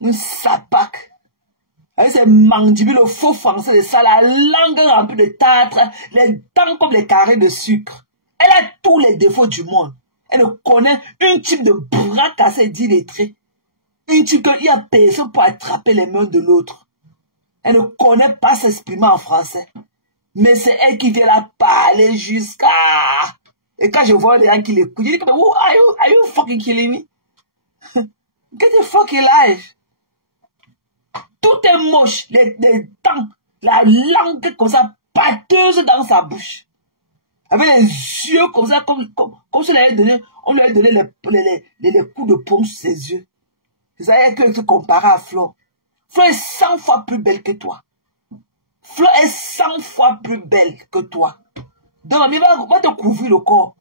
Une sapac. Avec ses mandibules, le faux français de ça, la langue remplie de tartre, les dents comme les carrés de sucre. Elle a tous les défauts du monde. Elle connaît un type de bras cassé d'illettré. Un type qu'il y a personne pour attraper les mains de l'autre. Elle ne connaît pas s'exprimer en français. Mais c'est elle qui vient la parler jusqu'à... Et quand je vois les gens qui l'écoutent, je dis, are you fucking killing me? Get the fucking life. Tout est moche. Les dents, la langue comme ça, pâteuse dans sa bouche. Avec les yeux comme ça, comme si on lui avait donné les coups de paume sur ses yeux. C'est ça que tu compares à Flo. Flo est 100 fois plus belle que toi. Flo est 100 fois plus belle que toi. Donc, il va te couvrir le corps.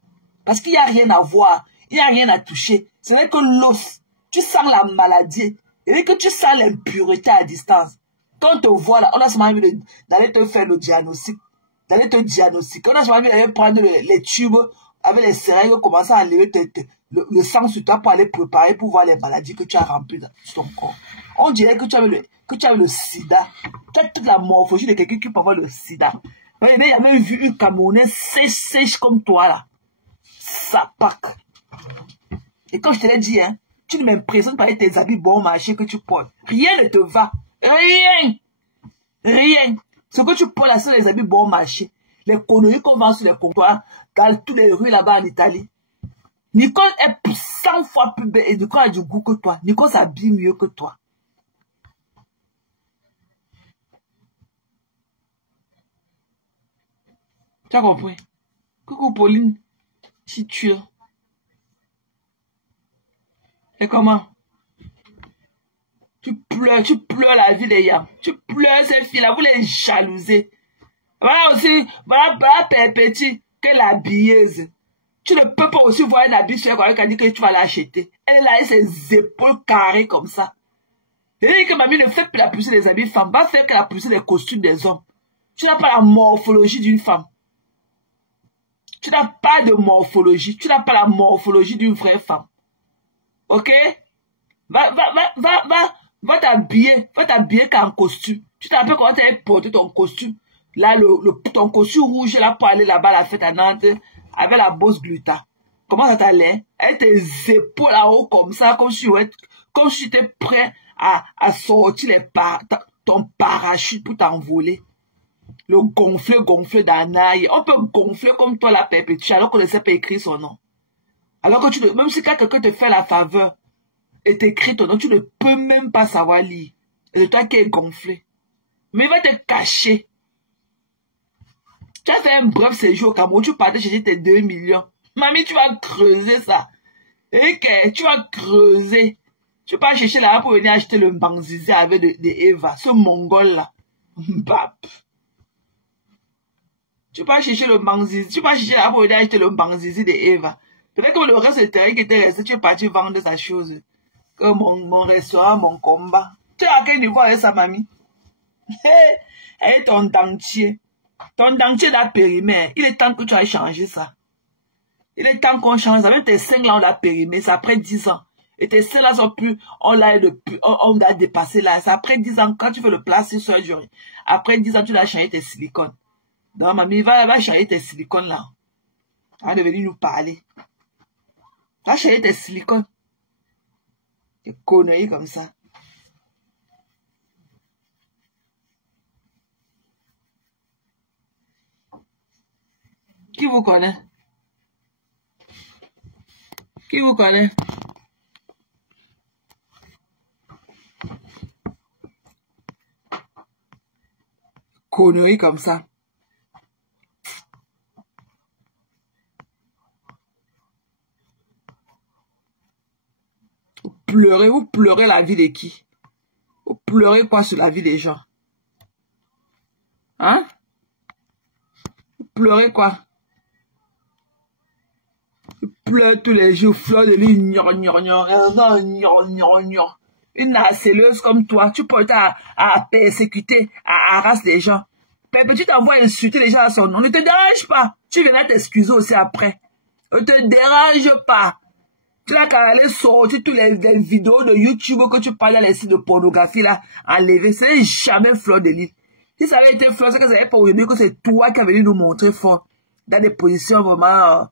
Parce qu'il n'y a rien à voir. Il n'y a rien à toucher. Ce n'est que l'os. Tu sens la maladie. Et que tu sens l'impureté à distance. Quand on te voit là, on a seulement envie d'aller te faire le diagnostic. D'aller te diagnostiquer. On a seulement envie d'aller prendre les tubes avec les seringues, commencer à enlever le sang sur toi pour aller préparer pour voir les maladies que tu as remplies dans ton corps. On dirait que tu avais le sida. Tu as toute la morphologie de quelqu'un qui peut avoir le sida. Mais il y a même vu une Camerounaise sèche comme toi là. Sapac. Et quand je te l'ai dit, hein, tu ne m'impressionnes pas avec tes habits bon marché que tu portes. Rien ne te va. Rien. Rien. Ce que tu portes là, c'est les habits bon marché. Les conneries qu'on vend sur les comptoirs, dans toutes les rues là-bas en Italie. Nicole est 100 fois plus belle et Nicole a du goût que toi. Nicole s'habille mieux que toi. Tu as compris? Coucou Pauline. Si tu es. Et comment? Tu pleures la vie des gens. Tu pleures ces filles-là, vous les jalousez. Voilà aussi, voilà Perpétue, que la billeuse. Tu ne peux pas aussi voir une habit sur quelqu'un qui a dit que tu vas l'acheter. Elle a ses épaules carrées comme ça. C'est-à-dire que mamie ne fait plus la publicité des habits femmes, va faire que la publicité des costumes des hommes. Tu n'as pas la morphologie d'une femme. Tu n'as pas de morphologie. Tu n'as pas la morphologie d'une vraie femme. Ok? Va t'habiller qu'en costume. Tu t'appelles comment tu avais porté ton costume. Là, ton costume rouge, là, pour aller là-bas à la fête à Nantes, avec la bosse gluta. Comment ça t'allait? Avec tes épaules là-haut comme ça, comme si tu étais prêt à sortir ton parachute pour t'envoler. Le gonfler d'anaï. On peut gonfler comme toi la Perpétue, alors qu'on ne sait pas écrire son nom. Alors que même si quelqu'un te fait la faveur et t'écrit ton nom, tu ne peux même pas savoir lire. Et c'est toi qui es gonflé. Mais il va te cacher. Tu as fait un bref séjour au Cameroun, tu partais chercher tes 2 millions. Mamie, tu vas creuser ça. Et que tu vas creuser. Tu vas chercher là pour venir acheter le Mbanzizi avec de Eva, ce mongol là. Bap. Tu vas chercher le Mbanzizi, tu vas chercher là pour venir acheter le Mbanzizi de Eva. Peut-être que le reste du terrain qui était resté, tu es parti vendre sa chose. Comme mon restaurant, mon combat. Tu es à quel niveau avec sa mamie? Elle est ton dentier. Ton dentier l'a périmé. Il est temps que tu ailles changer ça. Il est temps qu'on change ça. Même tes seins là, on l'a périmé. C'est après 10 ans. Et tes seins là sont plus, on l'a dépassé là. C'est après 10 ans, quand tu fais le plastic surgery. Après 10 ans, tu dois changer tes silicones. Donc, mamie, va changer tes silicones là. Elle est venue nous parler. Va changer tes silicones. Des conneries comme ça. Qui vous connaît? Qui vous connaît? Conneries comme ça. Vous pleurez la vie de qui? Vous pleurez quoi sur la vie des gens? Hein? Vous pleurez quoi? Vous pleurez tous les jours, fleur de lune, une harceleuse comme toi, tu peux à persécuter, à harasser les gens. Tu t'envoies insulter les gens à son nom. Ne te dérange pas. Tu viendras t'excuser aussi après. Ne te dérange pas. Tu l'as qu'à aller sortir toutes les vidéos de YouTube que tu parles dans les sites de pornographie là, enlever. Ce n'est jamais Fleur de Lys. Si ça avait été Fleur, c'est que ça n'avait pas aujourd'hui que c'est toi qui as venu nous montrer fort dans des positions vraiment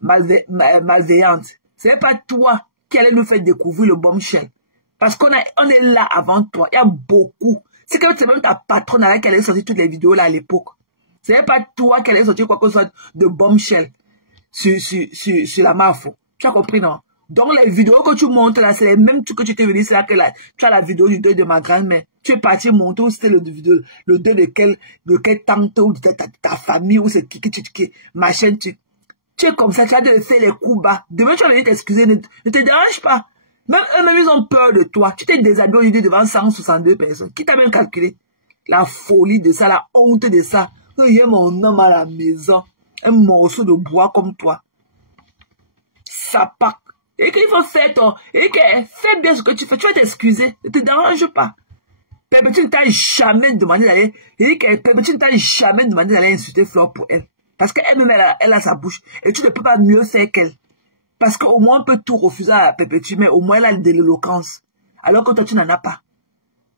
malveillantes. Ce n'est pas toi qui allait nous faire découvrir le bombshell. Parce qu'on est là avant toi. Il y a beaucoup. C'est que c'est même ta patronne qui allait sortir toutes les vidéos là à l'époque. Ce n'est pas toi qui allait sortir quoi que ce soit de bombshell sur la MAFO. Tu as compris, non? Donc les vidéos que tu montes là, c'est les mêmes trucs que tu t'es venu, c'est là que là, tu as la vidéo du deuil de ma grand-mère. Tu es parti monter où c'était le deuil de quelle tante ou de ta famille ou c'est qui machin, tu es comme ça, tu as de faire les coups bas. Demain tu vas venir t'excuser, ne te dérange pas. Même eux-mêmes ils ont peur de toi. Tu t'es déshabillé aujourd'hui devant 162 personnes. Qui t'a même calculé? La folie de ça, la honte de ça. Il y a mon homme à la maison, un morceau de bois comme toi. Ça part. Et qu'il faut faire fais bien ce que tu fais. Tu vas t'excuser. Ne te dérange pas. Pépé, tu ne t'as jamais demandé d'aller. Pépé, tu ne t'as jamais demandé d'aller insulter Fleur pour elle. Parce qu'elle-même, elle a sa bouche. Et tu ne peux pas mieux faire qu'elle. Parce qu'au moins, on peut tout refuser à Pépé, mais au moins, elle a de l'éloquence. Alors que toi, tu n'en as pas.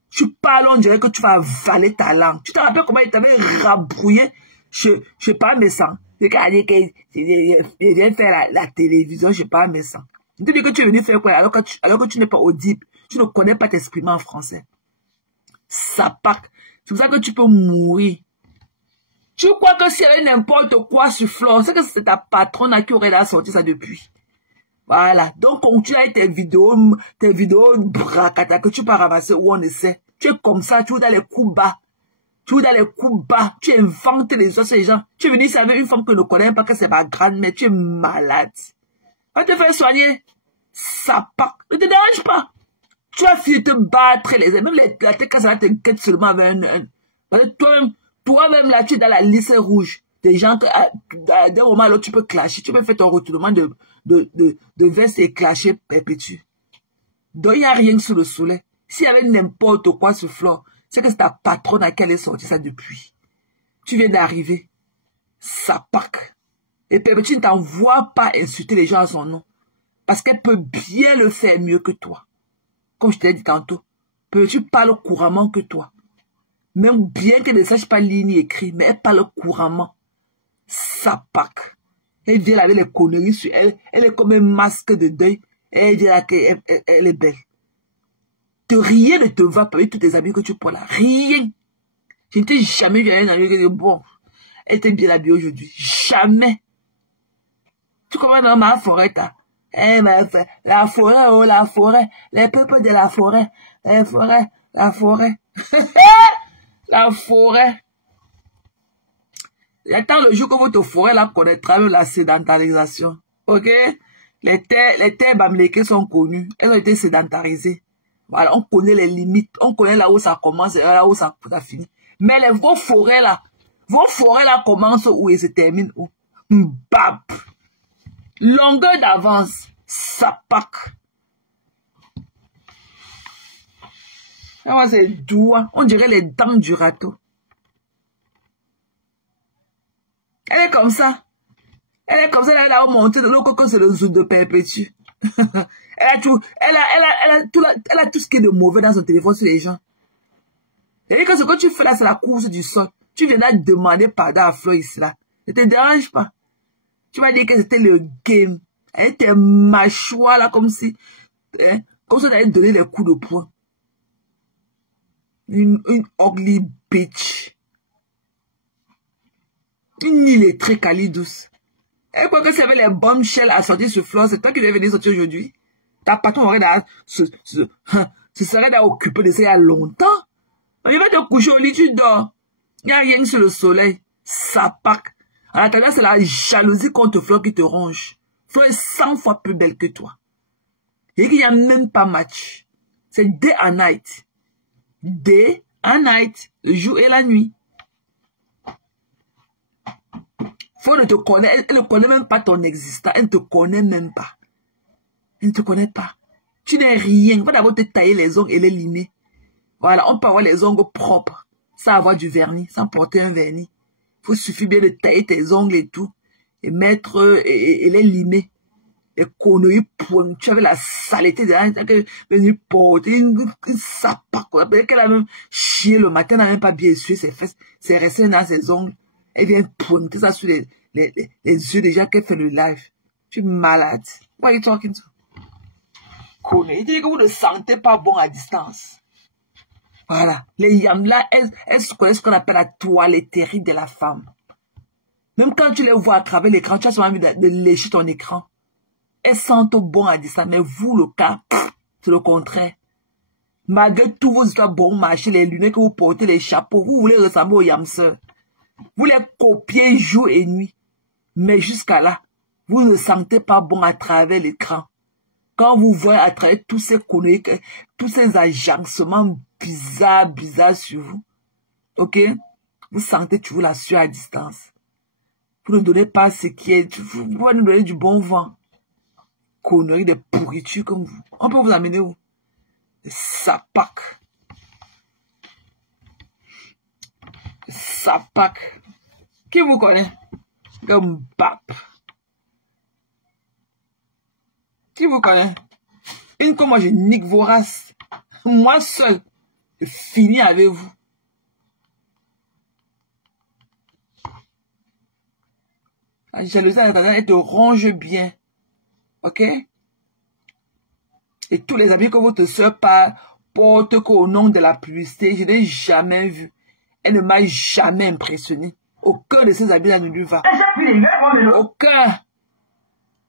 Tu parles, on dirait que tu vas avaler ta langue. Tu te rappelles comment il t'avait rabrouillé chez pas méchant. C'est qu'il vient faire la télévision, je sais pas méchant. Il te dit que tu es venu faire quoi alors que tu n'es pas audible. Tu ne connais pas t'exprimer en français. Ça pack. C'est pour ça que tu peux mourir. Tu crois que s'il y avait n'importe quoi sur Fleur, c'est que c'est ta patronne qui aurait sorti ça depuis. Voilà. Donc, continue avec tes vidéos bracata que tu peux ramasser où on essaie. Tu es comme ça, tu es dans les coups bas. Tu es dans les coups bas. Tu inventes les autres gens. Tu es venu ici avec une femme que ne connaît pas que c'est ma grand-mère. Tu es malade. On te fait soigner. Ça part. Ne te dérange pas. Tu as fini de te battre les ailes. Même la tête quand ça t'inquiète seulement avec toi-même là, tu es dans la liste rouge. Des gens que, d'un moment à l'autre, tu peux clasher. Tu peux faire ton retournement de veste et clasher perpétue. Donc, il n'y a rien sous le soleil. S'il y avait n'importe quoi sur Fleur, c'est que c'est ta patronne à laquelle elle est sortie ça depuis. Tu viens d'arriver. Ça pack. Et perpétue ne t'envoie pas insulter les gens à son nom. Parce qu'elle peut bien le faire mieux que toi. Comme je t'ai dit tantôt, perpétue parle couramment que toi. Même bien qu'elle ne sache pas lire ni écrire, mais elle parle couramment. Ça pack. Elle vient avec les conneries sur elle. Elle est comme un masque de deuil. Elle dit qu'elle est belle. Rien ne te va parmi tous tes amis que tu prends là. Rien. Je ne t'ai jamais vu un ami qui dit, bon, elle était bien habillée aujourd'hui. Jamais. Tu comprends dans ma forêt, là? Eh, la forêt, oh, la forêt. Les peuples de la forêt. La forêt, la forêt. La forêt. Il y a tant le jour que votre forêt là connaîtra la sédentarisation. Ok? Les terres bamlékées sont connues. Elles ont été sédentarisées. Voilà, on connaît les limites. On connaît là où ça commence et là où ça finit. Mais vos forêts là commencent où et se terminent où? Bap! Longueur d'avance. Ça pack. C'est doux. On dirait les dents du râteau. Elle est comme ça. Elle est comme ça, elle a monté de l'eau que c'est le zoo de perpétue. Elle a tout ce qui est de mauvais dans son téléphone sur les gens. Et que ce que tu fais là, c'est la course du sol. Tu viendras demander pardon à Fleur ici là. Ne te dérange pas. Tu vas dire que c'était le game. Elle était mâchoire là, comme si on allait donner les coups de poing. Une ugly bitch. Une illettrée calidouce. Et quoi que ça avait les bombshells à sortir sur Fleur, c'est toi qui devais venir sortir aujourd'hui. Ta patron aurait tu serais là occupé de ça il y a longtemps. On va te coucher au lit, tu dors. Il n'y a rien sur le soleil. Ça pack. En attendant, c'est la jalousie contre Fleur qui te ronge. Fleur est 100 fois plus belle que toi. Et qu'il n'y a même pas match. C'est day and night. Day and night. Le jour et la nuit. Fleur ne te connaît, elle ne connaît même pas ton existence. Elle ne te connaît même pas. Elle ne te connaît pas. Tu n'es rien. Va d'abord te tailler les ongles et les limer. Voilà, on peut avoir les ongles propres, sans avoir du vernis, sans porter un vernis. Il faut suffire bien de tailler tes ongles et tout, et mettre, et les limer. les conneries pointues avec la saleté de la que venir porter une sapac, qu'elle a même chié le matin, elle n'a même pas bien essuyé ses fesses, c'est resté dans ses ongles. Elle vient pointer ça sur les yeux déjà qu'elle fait le live. Je suis malade. What are you talking to? Conneries. Il dit que vous ne sentez pas bon à distance. Voilà. Les yams là, elles se connaissent ce qu'on appelle la toiletterie de la femme. Même quand tu les vois à travers l'écran, tu as souvent envie de lécher ton écran. Elles sentent bon à distance, mais vous, le cas, c'est le contraire. Malgré tous vos histoires bon marché, les lunettes que vous portez, les chapeaux, vous voulez ressembler aux yamseurs. Vous les copiez jour et nuit. Mais jusqu'à là, vous ne sentez pas bon à travers l'écran. Quand vous voyez à travers tous ces conneries, tous ces agencements bizarres sur vous, ok? Vous sentez toujours la sueur à distance. Vous ne donnez pas ce qui est, vous pouvez nous donner du bon vent. Conneries de pourriture comme vous. On peut vous amener où? Des sapacs. Des sapacs. Qui vous connaît? Comme Bap. Qui vous connaît? Une comme moi, je nique vos races. Moi seul, je finis avec vous. La jalousie, elle te ronge bien. Ok? Et tous les amis que votre soeur porte qu'au nom de la publicité, je n'ai jamais vu. Elle ne m'a jamais impressionné. Aucun de ses habits ne lui va.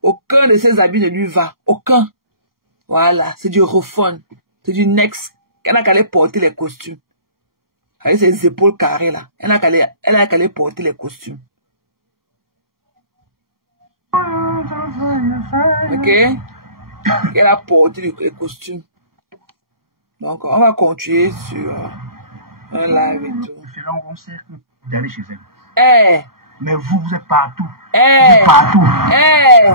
Aucun de ses habits ne lui va. Aucun. Voilà. C'est du refund. C'est du next. Elle n'a qu'à aller porter les costumes. Avec ses épaules carrées là. Elle n'a qu'à aller porter les costumes. Ok? Elle a porté les costumes. Donc, on va continuer sur un live et tout. Différents concerts d'aller chez elle. Eh! Mais vous êtes partout. Eh! Vous êtes partout. Eh!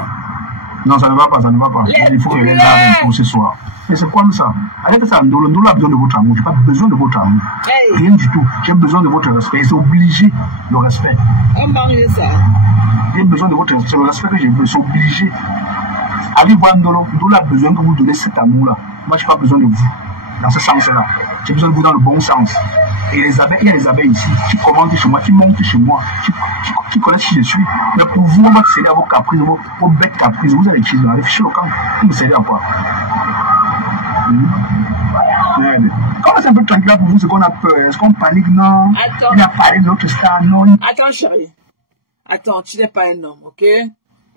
Non, ça ne va pas, ça ne va pas. Il faut qu'elle vienne là pour ce soir. Mais c'est comme ça. Avec ça, Ndolo a besoin de votre amour. Je n'ai pas besoin de votre amour. Hey. Rien du tout. J'ai besoin de votre respect. Et c'est obligé, le respect. On parle de ça. J'ai besoin de votre respect. C'est le respect que j'ai besoin. C'est obligé. Avec vous, Ndolo a besoin que vous donnez cet amour-là. Moi, je n'ai pas besoin de vous. Dans ce sens-là. J'ai besoin de vous dans le bon sens. Et les abeilles, il y a les abeilles ici qui commentent chez moi, qui montent chez moi, qui connaissent qui je suis. Mais pour vous, on va céder à vos caprices, vos bêtes caprices. Vous allez qui arrivez chez le camp. Vous me cédez à quoi? Comment c'est un peu tranquille pour vous, ce qu'on a peur? Est-ce qu'on panique? Non. Attends. Il a parlé de notre star? Non. Attends, chérie. Attends, tu n'es pas un homme, ok?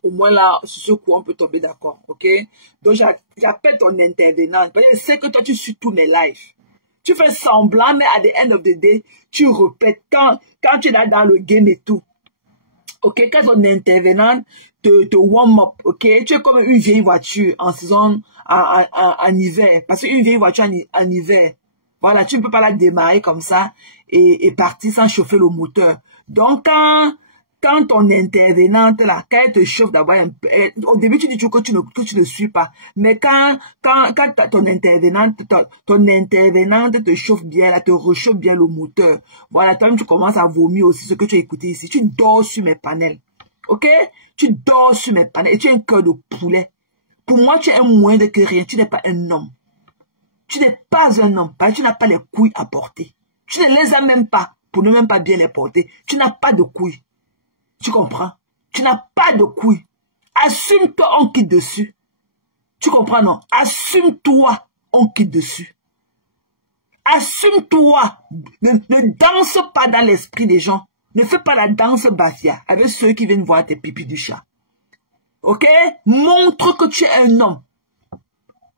Au moins là, sur ce coup, on peut tomber d'accord, ok? Donc, j'appelle ton intervenant. Parce que je sais que toi, tu suis tous mes lives. Tu fais semblant, mais à the end of the day, tu répètes quand tu es là dans le game et tout. Ok? Quand ton intervenant te warm up, ok? Tu es comme une vieille voiture en saison, en hiver. Parce qu'une vieille voiture en hiver, voilà, tu ne peux pas la démarrer comme ça et partir sans chauffer le moteur. Donc, quand ton intervenante là, quand elle te chauffe d'abord, au début tu dis que tu ne suis pas, mais quand ton intervenante te chauffe bien, là, te réchauffe bien le moteur, voilà, toi-même tu commences à vomir aussi ce que tu as écouté ici, tu dors sur mes panels, ok? Tu dors sur mes panels et tu as un cœur de poulet. Pour moi, tu es un moins de que rien, tu n'es pas un homme. Tu n'es pas un homme, parce que tu n'as pas les couilles à porter. Tu ne les as même pas, pour ne même pas bien les porter. Tu n'as pas de couilles. Tu comprends? Tu n'as pas de couilles. Assume-toi, on quitte dessus. Tu comprends, non? Assume-toi, on quitte dessus. Assume-toi. Ne danse pas dans l'esprit des gens. Ne fais pas la danse bafia avec ceux qui viennent voir tes pipis du chat. Ok? Montre que tu es un homme.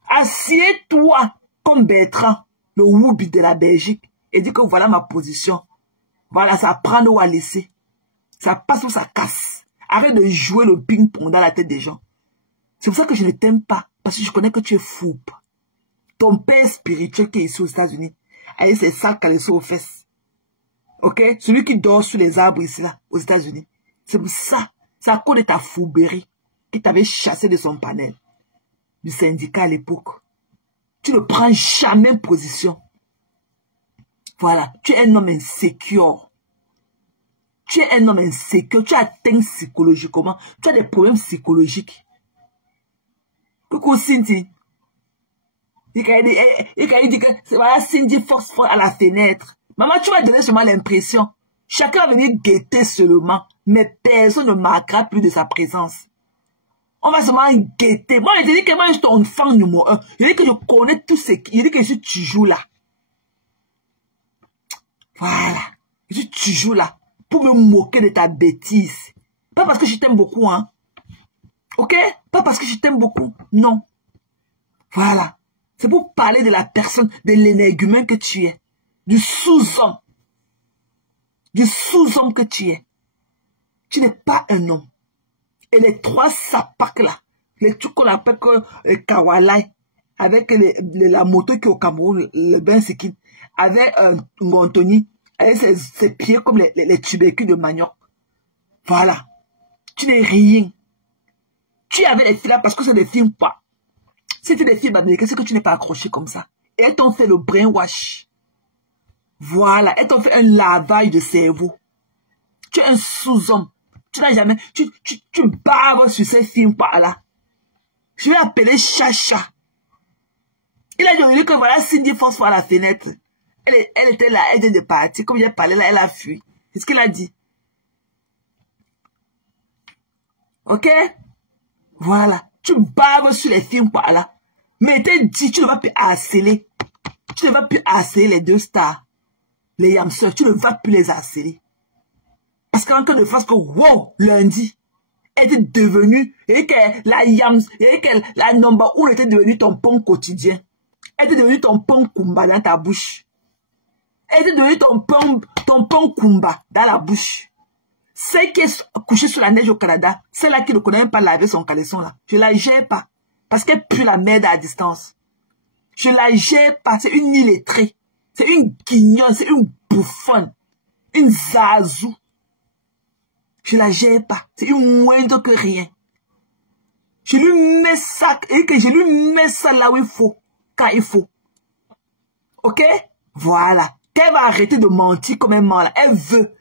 Assieds-toi comme Bertrand, le Woubi de la Belgique, et dis que voilà ma position. Voilà, ça prend ou à laisser. Ça passe ou ça casse. Arrête de jouer le ping-pong dans la tête des gens. C'est pour ça que je ne t'aime pas. Parce que je connais que tu es fou. Ton père spirituel qui est ici aux États-Unis, avec ses sacs caleçons aux fesses. Ok? Celui qui dort sous les arbres ici, là, aux États-Unis. C'est pour ça. C'est à cause de ta fouberie qui t'avait chassé de son panel. Du syndicat à l'époque. Tu ne prends jamais position. Voilà. Tu es un homme insécure. Tu es un homme insécure. Tu as atteint psychologiquement. Tu as des problèmes psychologiques. Coucou Cindy. Il dit que voilà, Cindy force à la fenêtre. Maman, tu vas donner seulement l'impression. Chacun va venir guetter seulement, mais personne ne marquera plus de sa présence. On va seulement guetter. Moi, je te dis que moi, je suis ton enfant numéro 1. Je dis que je connais tout ce qui... Je dis que je suis toujours là. Voilà. Je suis toujours là pour me moquer de ta bêtise. Pas parce que je t'aime beaucoup, hein. Ok? Pas parce que je t'aime beaucoup. Non. Voilà. C'est pour parler de la personne, de l'énergumène que tu es. Du sous-homme. Du sous-homme que tu es. Tu n'es pas un homme. Et les 3 sapacs là, les trucs qu'on appelle que Kawalai, avec la moto qui est au Cameroun, le Ben Sikin, avec Ngontoni, avec ses pieds comme les tubercules de manioc. Voilà. Tu n'es rien. Tu avais les filles là parce que c'est des films quoi. Si tu es des filles américaines, c'est que tu n'es pas accroché comme ça. Et elles t'ont fait le brainwash. Voilà. Elles t'ont fait un lavage de cerveau. Tu es un sous-homme. Tu n'as jamais... Tu baves sur ces films par là. Je vais appeler Chacha. Il a dit que voilà, Cindy force par la fenêtre. Elle était là, elle vient de partir. Comme j'ai parlé là, elle a fui. C'est ce qu'il a dit. Ok? Voilà. Tu baves sur les films par là. Mais t'es dit, tu ne vas plus harceler. Tu ne vas plus harceler les 2 stars. Les Yamseurs, tu ne vas plus les harceler. Parce qu'en cas de face que, wow, lundi, elle était devenue, et que la Yams, et que la number 1 était devenue ton pont quotidien. Elle était devenue ton pont kumba dans ta bouche. Elle était devenue ton pont kumba dans la bouche. Celle qui est couchée sur la neige au Canada, celle-là qui ne connaît même pas laver son caleçon là, je la gère pas. Parce qu'elle pue la merde à distance. Je la gère pas, c'est une illettrée. C'est une guignonne, c'est une bouffonne. Une zazou. Je la gère pas. C'est une moindre que rien. Je lui mets ça, et que je lui mets ça là où il faut, quand il faut. Ok? Voilà. Qu'elle va arrêter de mentir comme un mal. Elle veut.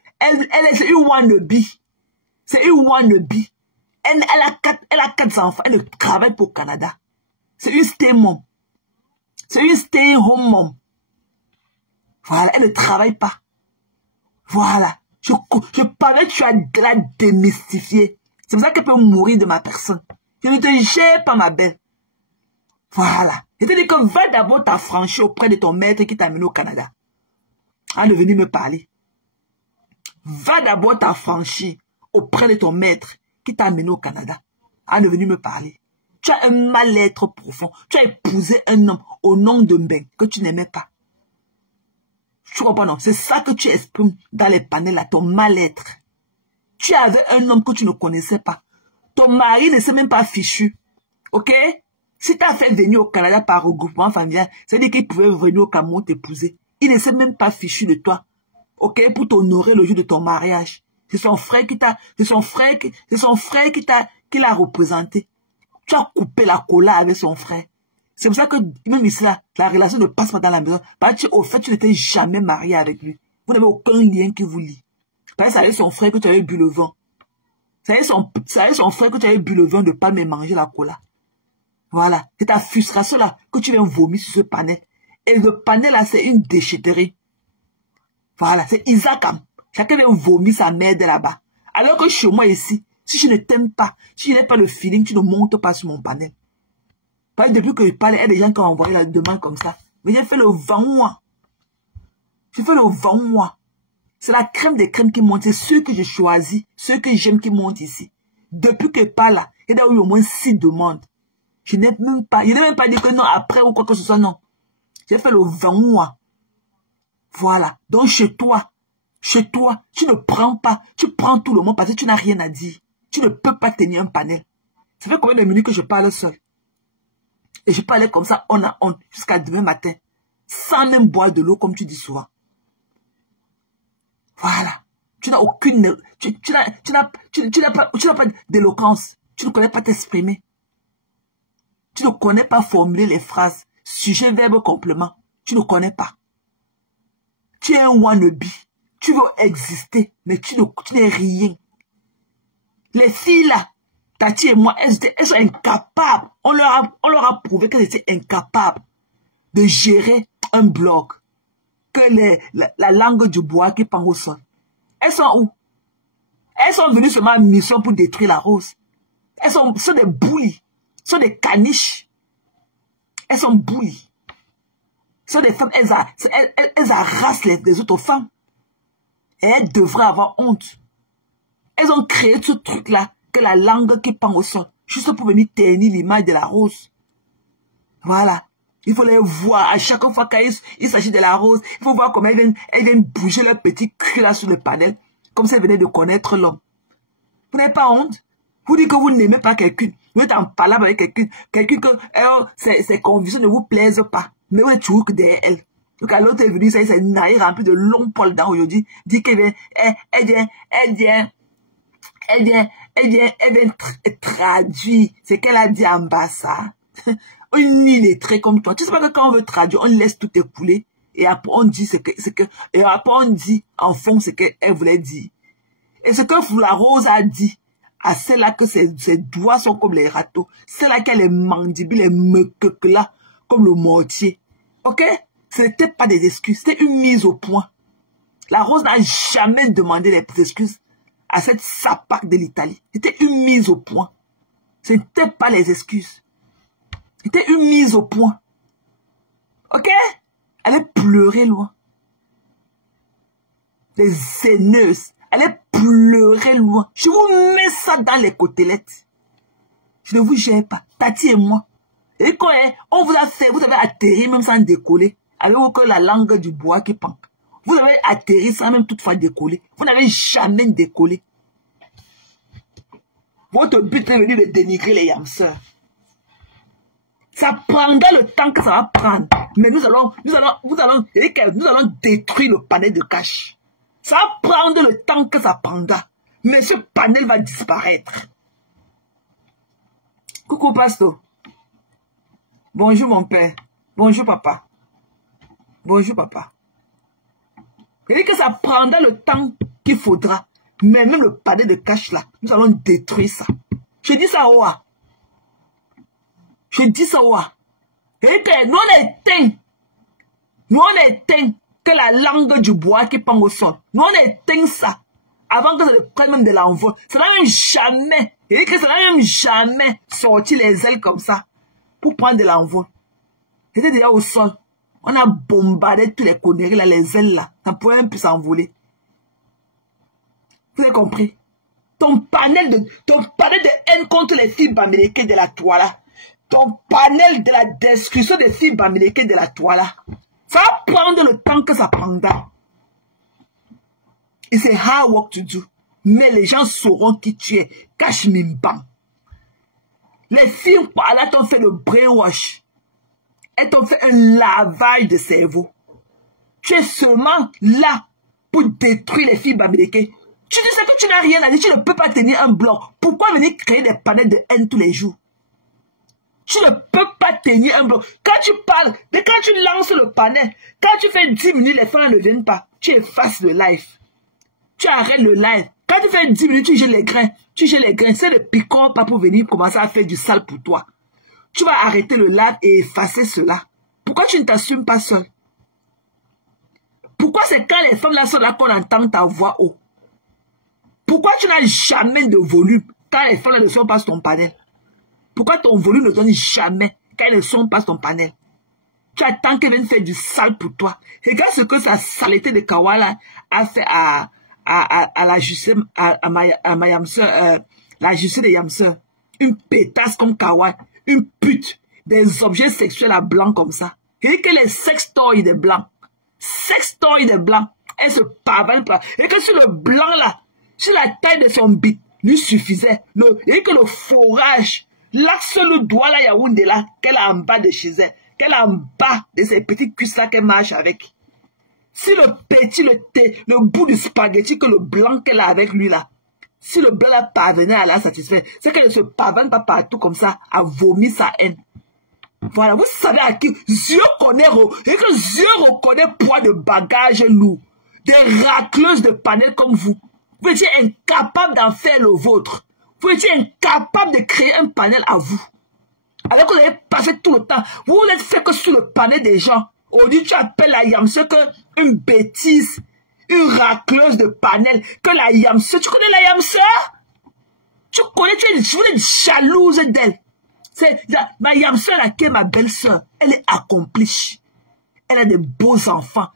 C'est une wannabe. C'est une wannabe. Elle a 4 enfants. Elle travaille pour le Canada. C'est une stay mom. C'est une stay home mom. Voilà. Elle ne travaille pas. Voilà. Je parlais que tu as la démystifier. C'est pour ça qu'elle peut mourir de ma personne. Je ne te gère pas, ma belle. Voilà. Je te dis que va d'abord t'affranchir auprès de ton maître qui t'a amené au Canada. Avant de venir me parler. Va d'abord t'affranchir auprès de ton maître qui t'a amené au Canada. Avant de venir me parler. Tu as un mal-être profond. Tu as épousé un homme au nom de Mbeng que tu n'aimais pas. Tu comprends, non? C'est ça que tu exprimes dans les panels là, ton mal-être. Tu avais un homme que tu ne connaissais pas. Ton mari ne s'est même pas fichu. Ok? Si tu as fait venir au Canada par regroupement familial, c'est-à-dire qu'il pouvait venir au Cameroun t'épouser. Il ne s'est même pas fichu de toi. Ok? Pour t'honorer le jour de ton mariage. C'est son frère qui l'a représenté. Tu as coupé la cola avec son frère. C'est pour ça que, même ici, là, la relation ne passe pas dans la maison. Parce que, au fait, tu n'étais jamais marié avec lui. Vous n'avez aucun lien qui vous lie. Parce que ça avait son frère que tu avais bu le vin. Ça avait son frère que tu avais bu le vin de ne pas me manger la cola. Voilà. C'est ta frustration, là, que tu viens vomir sur ce panel. Et le panel, là, c'est une déchetterie. Voilà. C'est Isaac. Chacun vient vomir sa merde là-bas. Alors que chez moi, ici, si je ne t'aime pas, si je n'ai pas le feeling, tu ne montes pas sur mon panel. Parce que depuis que je parle, il y a des gens qui ont envoyé la demande comme ça. Mais j'ai fait le 20 mois. J'ai fait le 20 mois. C'est la crème des crèmes qui monte. C'est ceux que je choisis, ceux que j'aime qui montent ici. Depuis que je parle là, il y a eu au moins 6 demandes. Je n'ai même pas dit que non, après ou quoi que ce soit, non. J'ai fait le 20 mois. Voilà. Donc chez toi, tu ne prends pas, tu prends tout le monde parce que tu n'as rien à dire. Tu ne peux pas tenir un panel. Ça fait combien de minutes que je parle seul? Et je parlais comme ça, on a honte, jusqu'à demain matin. Sans même boire de l'eau, comme tu dis souvent. Voilà. Tu n'as aucune... Tu n'as pas d'éloquence. Tu ne connais pas t'exprimer. Tu ne connais pas formuler les phrases. Sujet, verbe, complément. Tu ne connais pas. Tu es un wannabe. Tu veux exister, mais tu n'es rien. Les filles là, Tati et moi, elles sont incapables. On leur a prouvé qu'elles étaient incapables de gérer un blog. Que la langue du bois qui pend au sol. Elles sont où? Elles sont venues seulement en mission pour détruire la rose. Elles sont des boulis. Elles sont des caniches. Elles sont boulis. Elles sont des femmes. Elles harassent les autres femmes. Et elles devraient avoir honte. Elles ont créé ce truc-là, que la langue qui pend au sol, juste pour venir ternir l'image de la rose. Voilà. Il faut les voir. À chaque fois qu'il s'agit de la rose, il faut voir comment elles viennent bouger leur petit cul là sur le panel, comme si elles venaient de connaître l'homme. Vous n'avez pas honte? Vous dites que vous n'aimez pas quelqu'un. Vous êtes en palabre avec quelqu'un que ses convictions ne vous plaisent pas. Mais vous êtes toujours que derrière elle. Donc l'autre est venu, ça s'est naïf rempli de longs poils dans aujourd'hui, dit qu'elle vient traduire ce qu'elle a dit en bas ça. Une illettrée comme toi. Tu sais pas que quand on veut traduire, on laisse tout écouler et après on dit et après on dit en fond ce qu'elle voulait dire. Et ce que la rose a dit à celle-là que ses doigts sont comme les râteaux, celle-là qui a les mandibules, les mequeques là, comme le mortier. Ok? Ce n'était pas des excuses, c'était une mise au point. La rose n'a jamais demandé des excuses à cette sapaque de l'Italie. C'était une mise au point. Ce n'était pas les excuses. C'était une mise au point. Ok? Allez pleurer loin. Les haineuses. Allez pleurer loin. Je vous mets ça dans les côtelettes. Je ne vous gère pas. Tati et moi. Et quand on vous a fait, vous avez atterri même sans décoller. Avec la langue du bois qui pend. Vous avez atterri sans même toutefois décoller. Vous n'avez jamais décollé. Votre but est de dénigrer les yamseurs. Ça prendra le temps que ça va prendre. Mais nous allons détruire le panel de cash. Ça va prendre le temps que ça prendra. Mais ce panel va disparaître. Coucou, Pasto. Bonjour, mon père. Bonjour, papa. Bonjour, papa. Je dis que ça prendra le temps qu'il faudra. Mais même le panel de cash là, nous allons détruire ça. Je dis ça au A. Je dis ça au A. Et que nous on éteint que la langue du bois qui pend au sol. Nous on éteint ça avant que ça ne prenne même de l'envol. Ça n'a même jamais, et que ça n'a même jamais sorti les ailes comme ça pour prendre de l'envol. C'était déjà au sol. On a bombardé tous les conneries là, les ailes là. Ça ne pouvait même plus s'envoler. Vous avez compris? Ton panel de haine contre les filles américaines de la toile. Ton panel de la destruction des filles américaines de la toile. Ça va prendre le temps que ça prendra. Et c'est hard work to do. Mais les gens sauront qui tu es. Cache Mimban. Les filles par là t'ont fait le brainwash. Elles t'ont fait un lavage de cerveau. Tu es seulement là pour détruire les filles américaines. Tu dis que tu n'as rien à dire, tu ne peux pas tenir un bloc. Pourquoi venir créer des panels de haine tous les jours? Tu ne peux pas tenir un bloc. Quand tu parles, mais quand tu lances le panel, quand tu fais 10 minutes, les femmes ne viennent pas. Tu effaces le live. Tu arrêtes le live. Quand tu fais 10 minutes, tu jettes les grains. Tu jettes les grains. C'est le piquant pas pour venir commencer à faire du sale pour toi. Tu vas arrêter le live et effacer cela. Pourquoi tu ne t'assumes pas seul? Pourquoi c'est quand les femmes là sont là qu'on entend ta voix haut? Pourquoi tu n'as jamais de volume quand les femmes ne sont pas sur ton panel? Pourquoi ton volume ne donne jamais quand elles ne sont pas sur ton panel? Tu attends qu'elles viennent faire du sale pour toi. Regarde ce que sa saleté de Kawala a fait à la justice, à ma yamseur, la justice des yamseurs. Une pétasse comme Kawala, une pute, des objets sexuels à blanc comme ça. Et que les sextoys des blancs, elles se pavanent pas. Et que sur le blanc là, sur la taille de son bit, lui suffisait. Et que le forage, l'axe le doigt là, Yaoundé là, qu'elle a en bas de chez elle, qu'elle a en bas de ses petites cuisses là qu'elle marche avec. Si le petit, le bout du spaghetti que le blanc qu'elle a avec lui là, si le blanc là parvenait à la satisfaire, c'est qu'elle ne se pavane pas partout comme ça, à vomir sa haine. Voilà, vous savez à qui Dieu connaît, et que Dieu reconnaît poids de bagages lourds, des racleuses de panel comme vous. Vous étiez incapable d'en faire le vôtre. Vous étiez incapable de créer un panel à vous. Alors que vous avez passé tout le temps. Vous n'êtes fait que sur le panel des gens. Aujourd'hui, tu appelles la Yamseur une bêtise. Une racleuse de panel. Que la Yamseur. Tu connais la Yamseur? Tu connais, tu es jalouse d'elle. Ma Yamseur, qui est ma belle-sœur, elle est accomplie. Elle a de beaux enfants,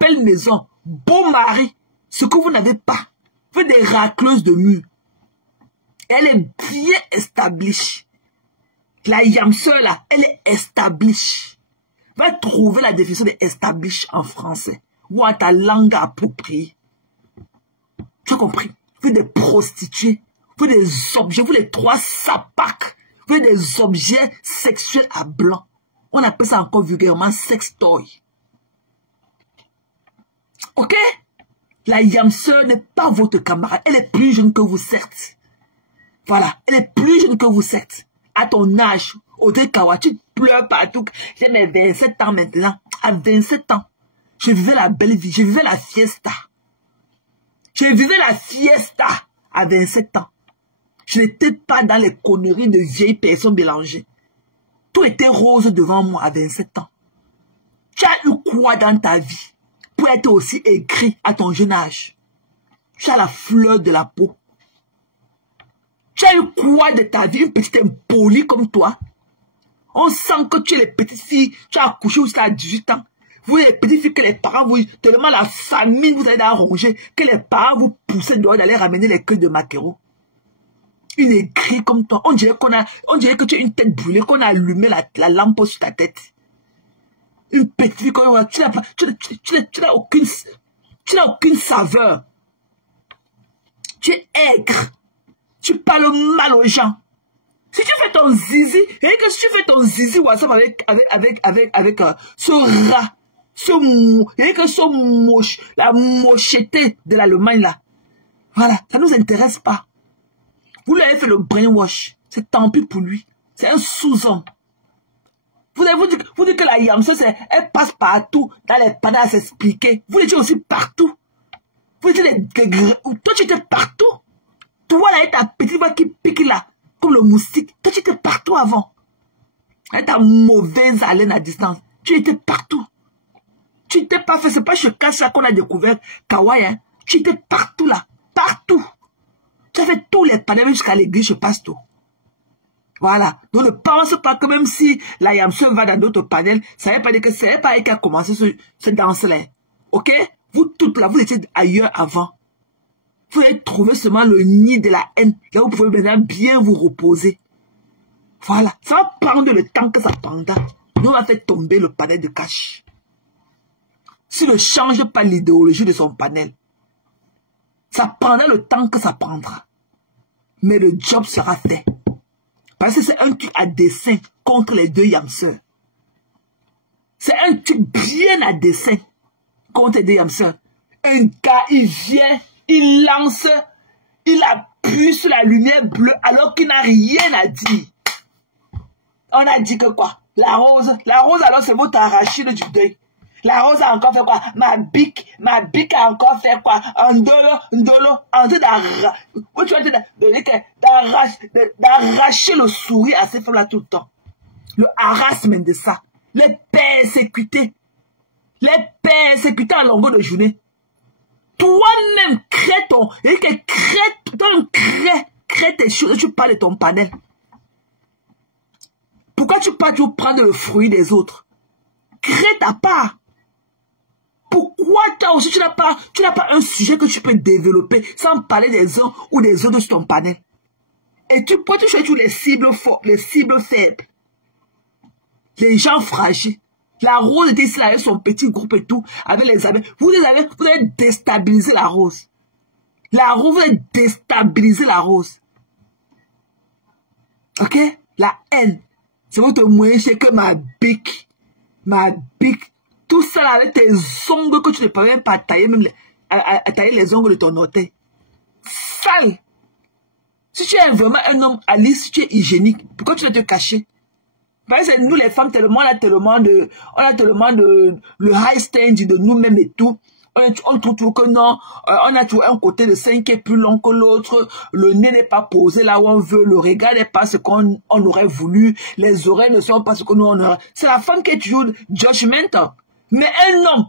belle maison, beau mari. Ce que vous n'avez pas. Vous êtes des racleuses de mur. Elle est bien établie. La Yamseur, là, elle est établie. Va trouver la définition de établie en français. Ou à ta langue appropriée. Tu as compris? Vous êtes des prostituées. Vous êtes des objets. Vous êtes les 3 sapacs. Vous êtes des objets sexuels à blanc. On appelle ça encore vulgairement sextoy. Ok? La Yamseur n'est pas votre camarade. Elle est plus jeune que vous, certes. Voilà. Elle est plus jeune que vous, certes. À ton âge, au Kawa, tu pleures partout. J'ai mes 27 ans maintenant. À 27 ans, je vivais la belle vie. Je vivais la fiesta. Je vivais la fiesta à 27 ans. Je n'étais pas dans les conneries de vieilles personnes mélangées. Tout était rose devant moi à 27 ans. Tu as eu quoi dans ta vie pour être aussi aigri à ton jeune âge? Tu as la fleur de la peau. Tu as eu quoi de ta vie, une petite impolie comme toi? On sent que tu es les petites filles, tu as accouché jusqu'à 18 ans. Vous êtes les petites filles que les parents vous, tellement la famine vous avez à ronger, que les parents vous poussaient dehors d'aller ramener les queues de maquereau. Une aigrie comme toi. On dirait que tu as une tête brûlée, qu'on a allumé la lampe sur ta tête. Une petite fille comme tu n'as aucune saveur. Tu es aigre. Tu parles mal aux gens. Si tu fais ton zizi, et que si tu fais ton zizi WhatsApp avec ce rat, la mocheté de l'Allemagne là. Voilà, ça ne nous intéresse pas. Vous lui avez fait le brainwash. C'est tant pis pour lui. C'est un sous-homme. Vous dites que la Yamseur, elle passe partout dans les panneaux à s'expliquer. Vous étiez aussi partout. Vous étiez toi tu étais partout. Toi là, ta petite voix qui pique là, comme le moustique. Toi tu étais partout avant. Avec ta mauvaise haleine à distance. Tu étais partout. Tu t'es pas fait, c'est pas chez Kassa qu'on a découvert Kawaii, hein. Tu étais partout là. Partout. Tu as fait tous les panels jusqu'à l'église, je passe tout. Voilà. Donc ne pense pas que même si la Yamseur va dans d'autres panels, ça ne veut pas dire que c'est pas elle qui a commencé ce danse-là. Ok? Vous toutes là, vous étiez ailleurs avant. Vous avez trouvé seulement le nid de la haine. Là, vous pouvez maintenant bien vous reposer. Voilà. Ça va prendre le temps que ça prendra. Nous, on va faire tomber le panel de cash. S'il ne change pas l'idéologie de son panel, ça prendra le temps que ça prendra. Mais le job sera fait. Parce que c'est un truc à dessein contre les 2 Yamseurs. C'est un truc bien à dessein contre les 2 Yamseurs. Un gars, il vient, il lance, il appuie sur la lumière bleue alors qu'il n'a rien à dire. On a dit que quoi? La rose alors c'est votre arachide du deuil. La rose a encore fait quoi? Ma bique a encore fait quoi? Un dolo, en train d'arracher le sourire à ces femmes-là tout le temps. Le harassment de ça. Les persécutés à longueur de journée. Toi-même, crée tes choses, tu parles de ton panel. Pourquoi tu pars toujours prendre le fruit des autres? Crée ta part. Pourquoi toi aussi tu n'as pas un sujet que tu peux développer sans parler des uns ou des autres sur ton panel? Et tu peux toujours choisir les cibles fortes, les cibles faibles, les gens fragiles. La rose était ici avec son petit groupe et tout, avec les abeilles. Vous avez déstabilisé la rose. Vous avez déstabilisé la rose. Ok? La haine. C'est votre moyen, c'est que ma bique. Tout ça là, avec tes ongles que tu ne peux même pas tailler, même à tailler les ongles de ton orteil. Sale. Si tu es vraiment un homme Alice, si tu es hygiénique, pourquoi tu dois te cacher? Parce que nous les femmes, on a tellement de le high stand de nous-mêmes et tout. On trouve toujours que non, on a toujours un côté de sein qui est plus long que l'autre, le nez n'est pas posé là où on veut, le regard n'est pas ce qu'on aurait voulu, les oreilles ne sont pas ce que nous on aurait. C'est la femme qui est toujours judgmental. Mais un homme,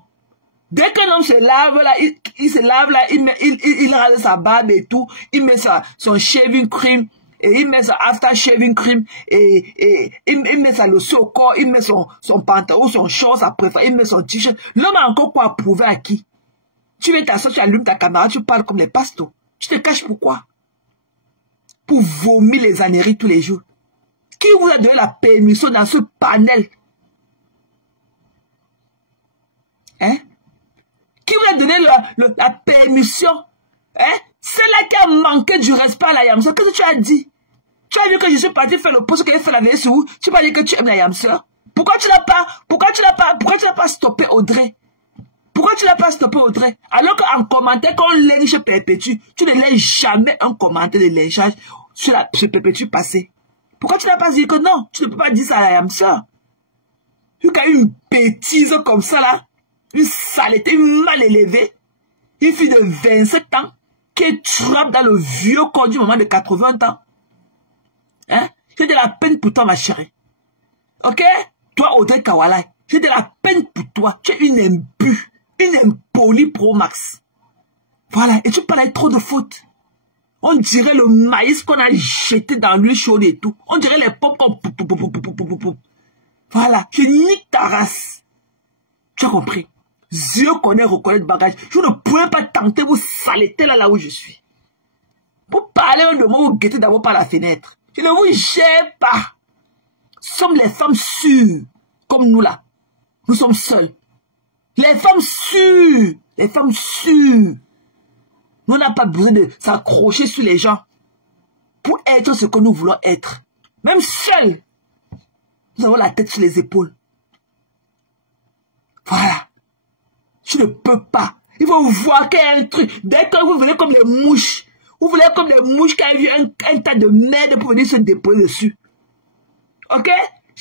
dès qu'un homme se lave là, il se lave là, il rase sa barbe et tout, il met son shaving cream, et il met sa after shaving cream, et il met sa lotion au corps, il met son pantalon, son short, sa préférée, il met son t-shirt. L'homme a encore quoi à prouver à qui? Tu viens t'asseoir, tu allumes ta caméra, tu parles comme les pastos. Tu te caches pourquoi? Pour vomir les âneries tous les jours. Qui vous a donné la permission dans ce panel? Hein? Qui vous a donné la permission? Hein? C'est là qui a manqué du respect à la Yamseur. Qu'est-ce que tu as dit? Tu as dit que je suis parti faire le poste que j'ai fait la veille sur vous. Tu m'as dit que tu aimes la Yamseur. Pourquoi tu n'as pas stoppé Audrey? Pourquoi tu n'as pas stoppé Audrey? Alors qu'en commentaire, quand on lynche Perpétue, tu ne lèches jamais un commentaire de lynchage sur Perpétue passé. Pourquoi tu n'as pas dit que non? Tu ne peux pas dire ça à la Yamseur. Tu as une bêtise comme ça là, une saleté, une mal élevée, une fille de 27 ans qui trappe dans le vieux corps du moment de 80 ans. Hein? J'ai de la peine pour toi, ma chérie. Ok? Toi, Audrey Kawalai, j'ai de la peine pour toi. Tu es une imbue, une impolie pro max. Voilà, et tu parles avec trop de fautes. On dirait le maïs qu'on a jeté dans l'huile chaude et tout. On dirait les pommes comme... Voilà, je nique ta race. Tu as compris? Dieu connaît, reconnaît le bagage. Je ne pourrais pas tenter vous saleter là où je suis. Pour parler de moi, vous guettez d'abord par la fenêtre. Je ne vous gère pas. Sommes les femmes sûres, comme nous là. Nous sommes seuls. Les femmes sûres. Les femmes sûres. Nous n'avons pas besoin de s'accrocher sur les gens pour être ce que nous voulons être. Même seuls. Nous avons la tête sur les épaules. Voilà. Je ne peux pas. Il faut voir qu'il y a un truc. Dès que vous venez comme les mouches, vous venez comme des mouches qui ont vu un tas de merde pour venir se déposer dessus. Ok?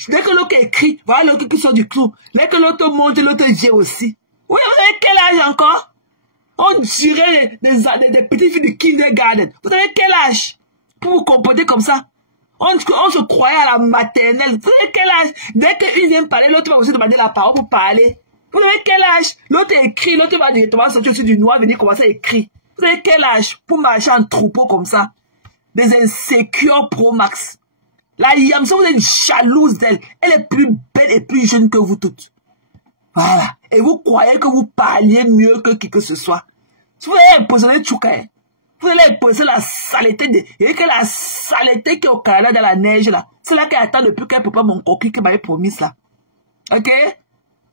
Dès que l'autre écrit, voilà l'autre qui sort du clou. Dès que l'autre monte, l'autre gère aussi. Oui, vous avez quel âge encore? On dirait des petites filles de kindergarten. Vous avez quel âge pour vous comporter comme ça? On se croyait à la maternelle. Vous avez quel âge? Dès qu'une vient parler, l'autre va aussi demander la parole pour parler. Vous avez quel âge? L'autre écrit, l'autre va directement sortir aussi du noir, venir commencer à écrire. Vous avez quel âge pour marcher en troupeau comme ça? Des insécures pro max. La Yamseur, vous êtes jalouse d'elle. Elle est plus belle et plus jeune que vous toutes. Voilà. Et vous croyez que vous parliez mieux que qui que ce soit. Si vous allez imposer Tchouka, vous allez imposer la saleté et que la saleté qui est au Canada dans la neige là, c'est là qu'elle attend depuis qu'elle peut pas mon coquille qui m'avait promis ça. Ok?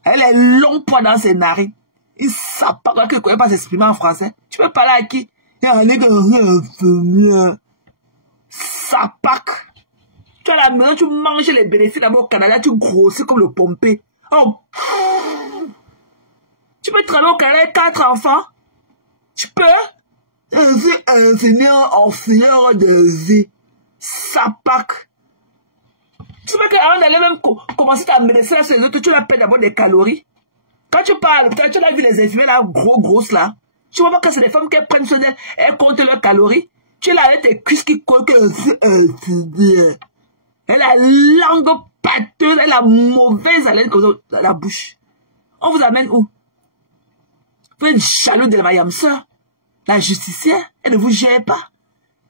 Elle est longue poids dans ses narines. Il ne sait pas qu'elle ne connaît pas s'exprimer en français. Tu peux parler à qui? Il y a un nègre infirmière. Sapac. Tu as la maison, tu manges les bénéfices d'abord au Canada, tu grossis comme le pompé. Oh. Tu peux travailler au Canada avec 4 enfants? Tu peux? Je suis ingénieur auxiliaire de vie. Sapac. Tu veux qu'avant d'aller même commencer ta médecine sur les autres, tu l'appelles d'abord des calories. Quand tu parles, tu as vu les infirmières là, grosses là. Tu vois pas que c'est des femmes qui prennent soin d'elles, elles comptent leurs calories. Tu es là avec tes cuisses qui comptent que elle a la langue pâteuse, elle a mauvaise haleine dans la bouche. On vous amène où? Vous êtes jaloux de la Yamseur. La justicière, elle ne vous gère pas.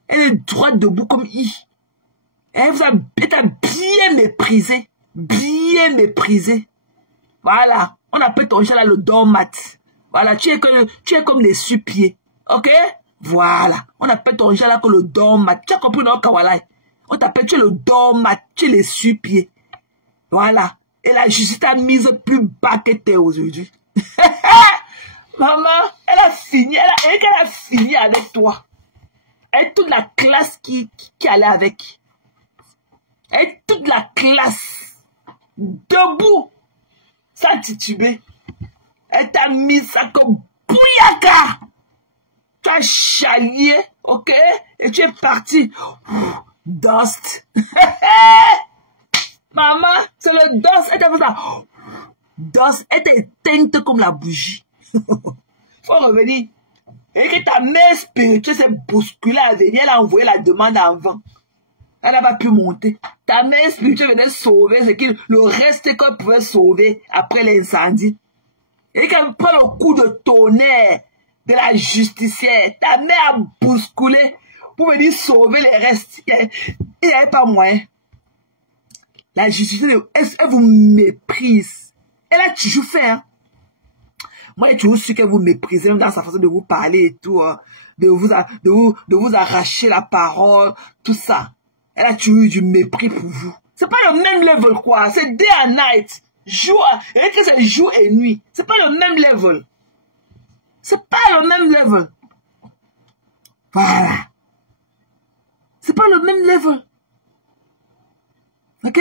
Elle est droite debout comme I. Elle vous a bien méprisé. Bien méprisé. Voilà. On appelle ton chat là le dormat. Voilà. Tu es comme les su-pieds. Ok? Voilà. On appelle ton chat là comme le dormat. Tu as compris, non, Kawalai? On t'appelle, tu es le dormat. Tu es les su-pieds. Voilà. Et la justice t'a mise plus bas que t'es aujourd'hui. Maman, elle a fini avec toi. Et toute la classe qui allait avec. Et toute la classe, debout, sans tituber, elle t'a mis ça comme bouyaka. Tu as chalié, ok? Et tu es parti. Dust. Maman, c'est le dust. Elle t'a fait ça. Dust, elle t'a éteinte comme la bougie. faut revenir. Et que ta mère spirituelle s'est bousculée à venir, elle a envoyé la demande en vain. Elle n'a pas pu monter. Ta mère spirituelle venait sauver le reste qu'elle pouvait sauver après l'incendie. Et qu'elle prend le coup de tonnerre de la justicière. Ta mère a bousculé pour venir sauver les restes. Il n'y avait pas moyen. La justicière, elle vous méprise. Elle a toujours fait, hein. Moi, j'ai toujours su qu'elle vous méprisait, même dans sa façon de vous parler et tout, hein, de vous arracher la parole, tout ça. Elle a toujours eu du mépris pour vous. C'est pas le même level, quoi. C'est day and night. Jour, et que c'est jour et nuit. C'est pas le même level. C'est pas le même level. Voilà. C'est pas le même level. Ok?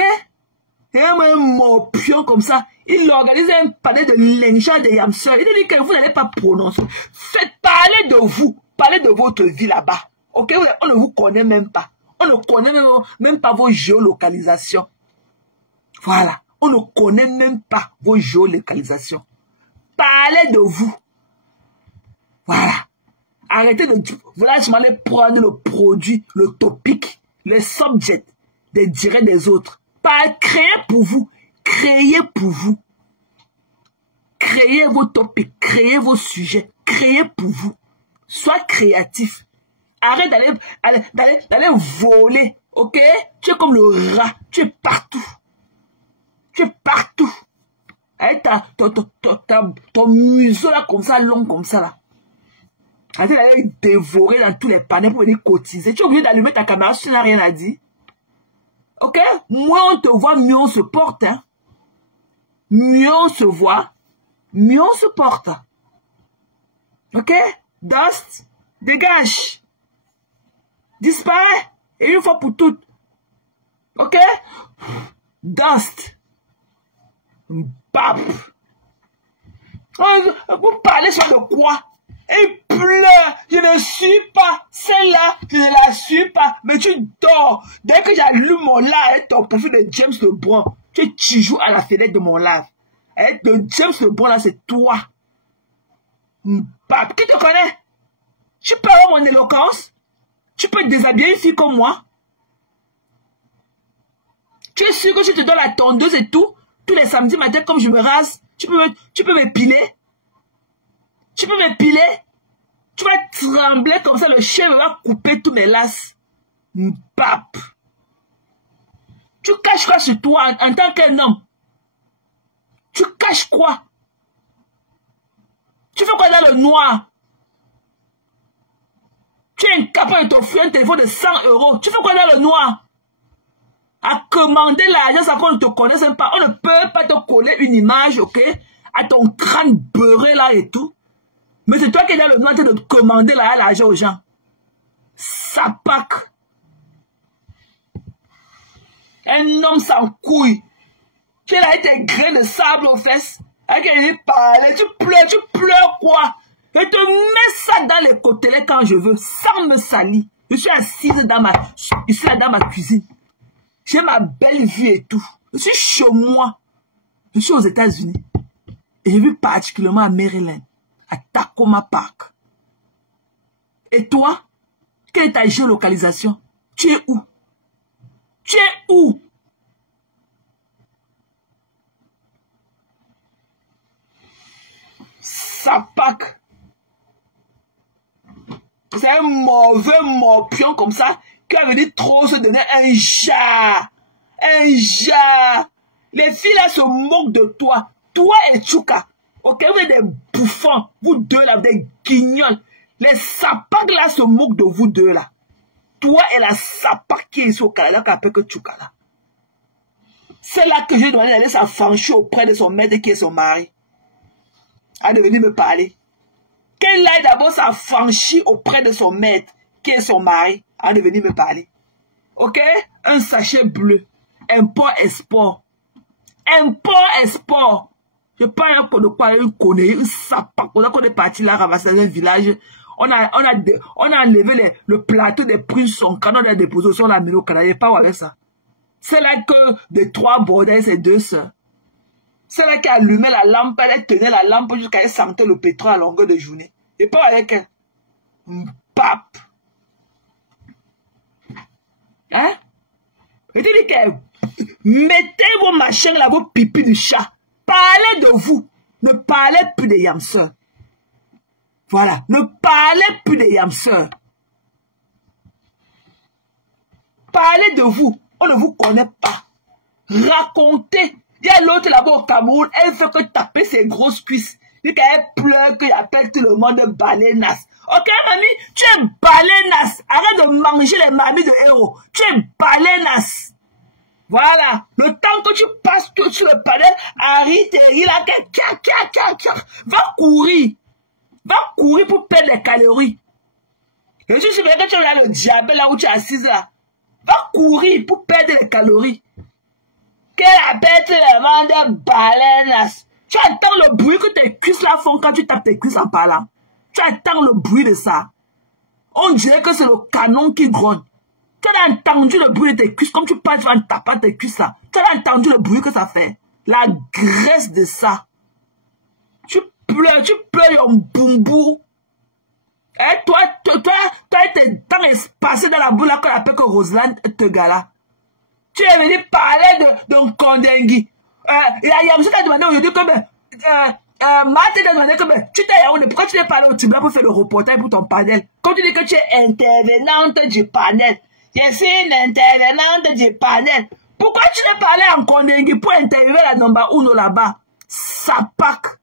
Et un morpion comme ça, il organise un palais de lynchage de Yamseur. Il dit que vous n'allez pas prononcer. Faites parler de vous. Parlez de votre vie là-bas. Ok? On ne vous connaît même pas. On ne connaît même pas vos géolocalisations. Voilà. On ne connaît même pas vos géolocalisations. Parlez de vous. Voilà. Arrêtez de... Voilà, je m'allais prendre le produit, le topic, le subject des directs des autres. Pas créer pour vous. Créez pour vous. Créez vos topics. Créez vos sujets. Créez pour vous. Sois créatif. Arrête d'aller voler. Ok? Tu es comme le rat. Tu es partout. Tu es partout. Avec ton museau là comme ça, long comme ça là. Arrête d'aller dévorer dans tous les panneaux pour venir cotiser. Tu es obligé d'allumer ta caméra si tu n'as rien à dire. Ok? Moins on te voit, mieux on se porte. Hein? Mieux on se voit, mieux on se porte. Ok? Dust, dégage. Disparaît. Et une fois pour toutes. Ok? Dust. Bap. Vous parlez sur le quoi? Il pleure. Je ne suis pas. Celle-là, je ne la suis pas. Mais tu dors. Dès que j'allume mon lave et ton profil de James Lebrun, tu joues à la fenêtre de mon lave. Et le James Lebrun là, c'est toi. Bap. Qui te connaît? Tu peux avoir mon éloquence? Tu peux déshabiller une fille comme moi? Tu es sûr que je te donne la tondeuse et tout? Tous les samedis matin, comme je me rase, tu peux m'épiler? Tu peux m'épiler? Tu vas trembler comme ça, le chien va couper tous mes laces. Pape. Tu caches quoi sur toi en tant qu'un homme? Tu caches quoi? Tu fais quoi dans le noir? Tu es incapable de t'offrir un téléphone de 100 €. Tu fais quoi dans le noir? À commander l'agence à qu'on ne te connaisse même pas. On ne peut pas te coller une image, ok? À ton crâne beurré là et tout. Mais c'est toi qui es dans le noir de commander l'argent aux gens. Sapac. Un homme sans couille. Tu es là avec tes grains de sable aux fesses. Avec il parle. Tu pleures quoi? Je te mets ça dans les côtelets quand je veux, sans me salir. Je suis assise dans ma cuisine. J'ai ma belle vie et tout. Je suis chez moi. Je suis aux États-Unis. Et je vis particulièrement à Maryland, à Tacoma Park. Et toi, quelle est ta géolocalisation? Tu es où? Tu es où? Sapac. C'est un mauvais morpion comme ça qui a venu trop se donner un jar. Un jar. Les filles là se moquent de toi. Toi et Tchouka. Ok, vous êtes des bouffons. Vous deux là, des guignols. Les sapacs là se moquent de vous deux là. Toi et la sapac qui est ici au Canada qui appelle que Tchouka là. C'est là que je dois aller s'affranchir auprès de son maître qui est son mari. À de venir me parler. Qu'elle aille d'abord s'affranchir auprès de son maître, qui est son mari, à de venir me parler. Ok? Un sachet bleu. Import-export. Import-export. Je parle de quoi une connaît, une sapac. On est parti là, ramasser dans un village. On a enlevé le plateau des prunes, son canon de déposé sur la maison au Canada. Il n'y a pas avec ça. C'est là que de 3 bordels, c'est 2 sœurs. C'est là qui allumait la lampe, elle tenait la lampe jusqu'à elle sentait le pétrole à longueur de journée. Et pas avec elle. Pape. Hein? Et tu dis que mettez vos machins là, vos pipis de chat. Parlez de vous. Ne parlez plus de Yamseur. Voilà. Ne parlez plus de Yamseur. Parlez de vous. On ne vous connaît pas. Racontez. Il y a l'autre là-bas au Cameroun. Elle fait que taper ses grosses cuisses. Elle pleure, qu'il appelle tout le monde balenas. Ok, mamie, tu es balenas. Arrête de manger les mamies de héros. Tu es balenas. Voilà. Le temps que tu passes tout sur le panel, Harry, il a va courir. Va courir pour perdre les calories. Et je suis sûr que tu as le diabète là où tu es assise là. Va courir pour perdre les calories. Qu'elle appelle les mains de balenas. Tu entends le bruit que tes cuisses là font quand tu tapes tes cuisses en parlant. Tu entends le bruit de ça. On dirait que c'est le canon qui gronde. Tu as entendu le bruit de tes cuisses comme tu passes en tapant tes cuisses là. Tu as entendu le bruit que ça fait. La graisse de ça. Tu pleures en boumbo. Et toi, tes dents espacées dans la boule là qu'on appelle que Roselyne te gala. Tu es venu parler d'un Kondengui. Yamseur t'a demandé aujourd'hui que Marthe t'a demandé que tu t'es Yaoundé. Pourquoi tu n'es pas allé au tribunal pour faire le reportage pour ton panel? Quand tu dis que tu es intervenante du panel. Je suis une intervenante du panel. Pourquoi tu n'es pas allé en Kondengui pour interviewer la number 1 là-bas? Sapak.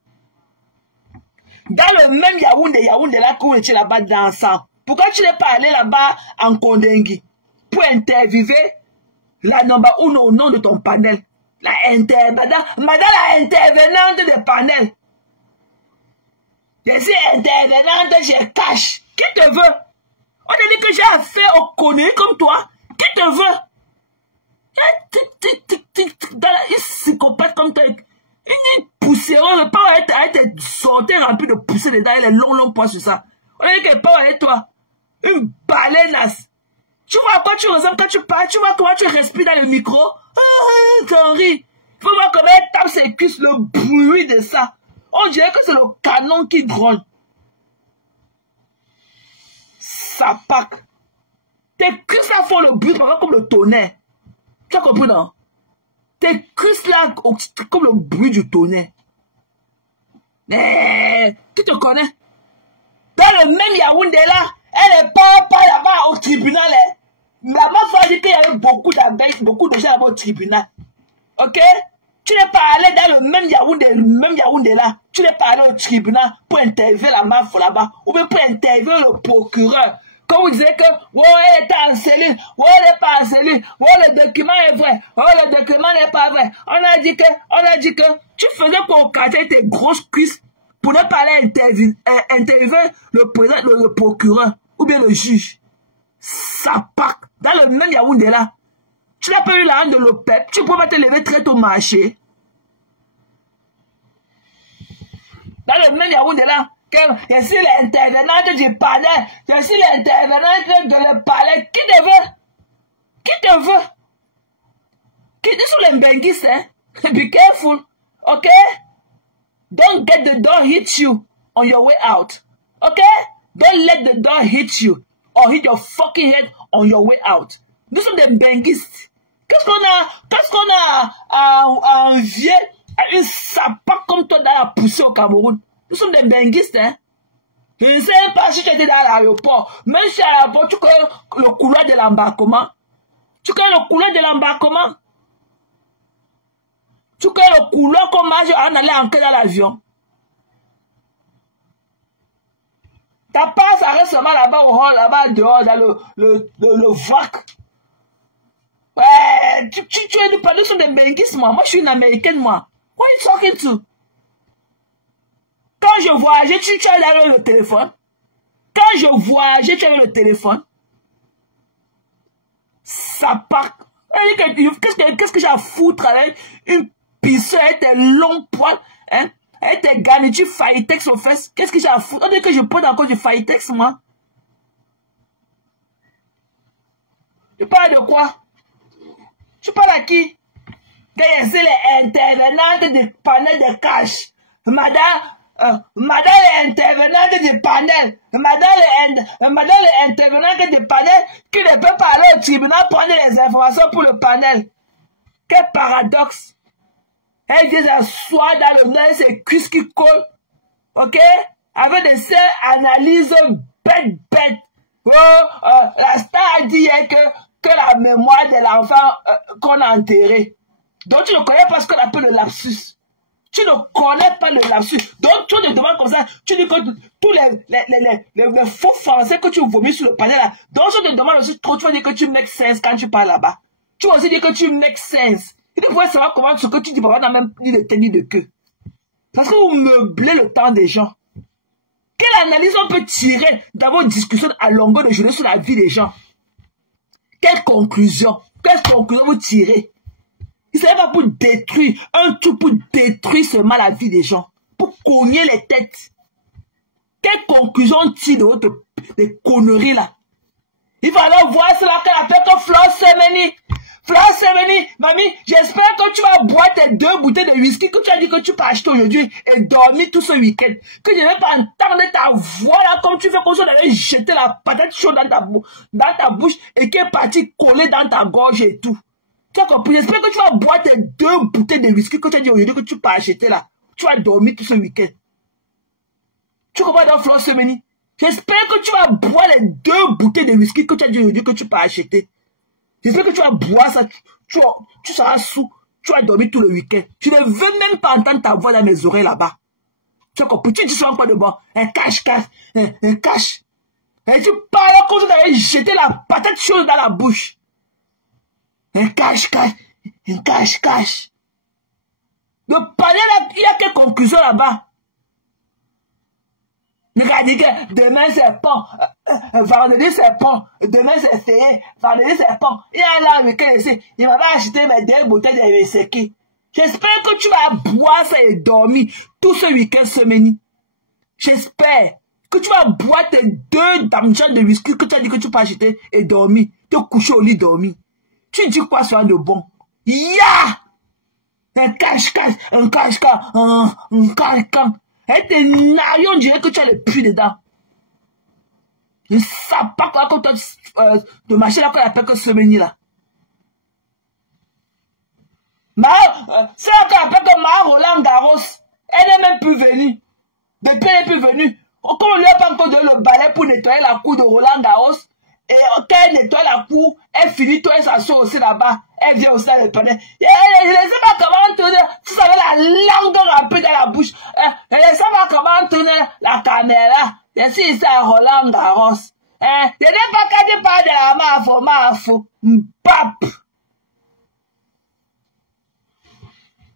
Dans le même Yaoundé là où tu es là-bas dansant. Pourquoi tu n'es pas allé là-bas en Kondengui pour interviewer la number 1 au nom de ton panel? Madame la intervenante de panel. Je suis intervenante, je cache. Qui te veut? On a dit que j'ai affaire aux conneries comme toi. Qui te veut? Une psychopathe comme toi. Une poussiéreuse. Pas être sortie remplie de poussière dedans. Et les longs poids sur ça. On a dit que pas avec toi. Une balenasse. Tu vois à quoi tu ressembles quand tu parles? Tu vois comment tu respires dans le micro? T'en ris. Il faut voir comment elle tape ses cuisses, le bruit de ça. On dirait que c'est le canon qui gronde. Ça pack. Tes cuisses là font le bruit comme le tonnerre. Tu as compris, non? Tes cuisses là comme le bruit du tonnerre. Mais tu te connais? Dans le même Yaoundé là, elle n'est pas là-bas au tribunal. Hein. La meuf a dit qu'il y avait beaucoup d'abeilles, beaucoup de gens là-bas au tribunal. Ok? Tu n'es pas allé dans le même Yaoundé là. Tu n'es pas allé au tribunal pour interviewer la meuf là-bas. Ou bien pour interviewer le procureur. Quand vous disiez que, oh, elle était en cellule, oh, elle n'est pas en cellule, oh, le document est vrai, oh, le document n'est pas vrai. On a dit que tu faisais pour casser tes grosses cuisses pour ne pas aller interviewer le président, le procureur, ou bien le juge. Ça part dans le même Yaoundé là. Tu n'as pas eu la honte de l'OPEP. Tu peux pas te lever très tôt marcher. Dans le même Yaoundé là. Je suis l'intervenante du panel. Je suis l'intervenante de le palais. Qui te veut? Qui te veut? Qui sont les benguistes, hein? Be careful. Ok? Don't get the door hit you on your way out. Ok? Don't let the door hit you or hit your fucking head on your way out. Nous sommes des benguistes. Qu'est-ce qu'on a envié à une sapin comme toi dans la poussée au Cameroun? Nous sommes des benguistes, hein? Je ne sais pas si tu étais dans l'aéroport. Même si à l'aéroport, tu connais le couloir de l'embarquement. Tu connais le couloir de l'embarquement? Tu connais le couloir qu'on marche en allant entrer dans l'avion? Ta passe arrête seulement là-bas au hall, là-bas dehors, dans le vac. Ouais, tu es du panneau sur des benguistes, moi. Moi, je suis une américaine, moi. What are you talking to? Quand je voyageais, tu avais le téléphone. Quand je voyageais, tu avais le téléphone. Ça part. Qu'est-ce que j'ai à foutre avec une pisseuse avec tes longs poils, hein? Avec tes garnitures Faïtex aux fesses. Qu'est-ce que j'ai à foutre? On dit que je prends encore du Faïtex, moi. Tu parles de quoi? Tu parles à qui? Que c'est les intervenantes du panel de cash. Madame, madame est intervenante du panel, madame est intervenante du panel qui ne peut pas aller au tribunal prendre les informations pour le panel. Quel paradoxe. Elle dit s'asseoir dans le nez, c'est cuisses qui collent, ok, avec des analyses bêtes. La star a dit que la mémoire de l'enfant qu'on a enterré. Donc tu ne connais pas ce qu'on appelle le lapsus. Tu ne connais pas le lapsus. Donc tu te demandes comme ça, tu dis que tous les faux français que tu vomis sur le panel là, donc tu te demandes aussi trop, tu vas dire que tu make sense quand tu parles là-bas. Tu vas aussi dire que tu make sense. Il faut savoir comment ce que tu dis, papa n'a même ni de tête ni de queue. Parce que vous meublez le temps des gens. Quelle analyse on peut tirer dans vos discussions à longueur de journée sur la vie des gens? Quelle conclusion vous tirez? Il ne s'agit pas pour détruire, un tout pour détruire seulement la vie des gens, pour cogner les têtes. Quelle conclusion on tire de votre conneries là? Il va aller voir cela qu'elle appelle que Flore Semeni. Flore Semeni, mamie, j'espère que tu vas boire tes 2 bouteilles de whisky que tu as dit que tu peux acheter aujourd'hui et dormir tout ce week-end. Que je ne vais pas entendre ta voix là comme tu fais comme si on avait jeté la patate chaude dans ta bouche et qui est parti coller dans ta gorge et tout. Tu as compris? J'espère que tu vas boire tes 2 bouteilles de whisky que tu as dit aujourd'hui que tu peux acheter là. Tu vas dormir tout ce week-end. Tu comprends donc Flore Semeni? J'espère que tu vas boire les 2 bouteilles de whisky que tu as dit aujourd'hui que tu peux acheter. J'espère que tu vas boire ça, tu seras sous, tu vas dormir tout le week-end. Je ne veux même pas entendre ta voix dans mes oreilles là-bas. Tu as compris? Tu dis souvent quoi de bon? Un cache. Et tu parles comme si tu avais jeté la patate chaude dans la bouche. Un cache. Le panel là, il y a quelle conclusion là-bas? Regardez que demain c'est pont, vendredi c'est pont, demain c'est férié, vendredi c'est pont. Il y a là un week-end ici, il m'a pas acheté mes 2 bouteilles de whisky. J'espère que tu vas boire ça et dormir tout ce week-end semaine. J'espère que tu vas boire tes 2 damjans de whisky que tu as dit que tu peux acheter et dormir, te coucher au lit dormir. Tu dis quoi sur un de bon? Un cache, un cache. Et tes narions, on dirait que tu as le puits dedans. Le sapin de machin là qu'on appelle que semaine là. C'est là qu'on appelle que Ma Roland Garros. Elle n'est même plus venue. Depuis elle n'est plus venue. Comme on lui a pas encore donné le balai pour nettoyer la cour de Roland Garros. Et quand elle nettoie la cour, elle finit, toi elle s'assoit aussi là-bas. Elle vient aussi à le panel. Je ne sais pas comment tourner. Tu savais la langue remplie dans la bouche. Je ne sais pas comment tourner la caméra. Je suis ici à Roland Garros. Je n'ai pas qu'à te parler de la mafo. Mbap.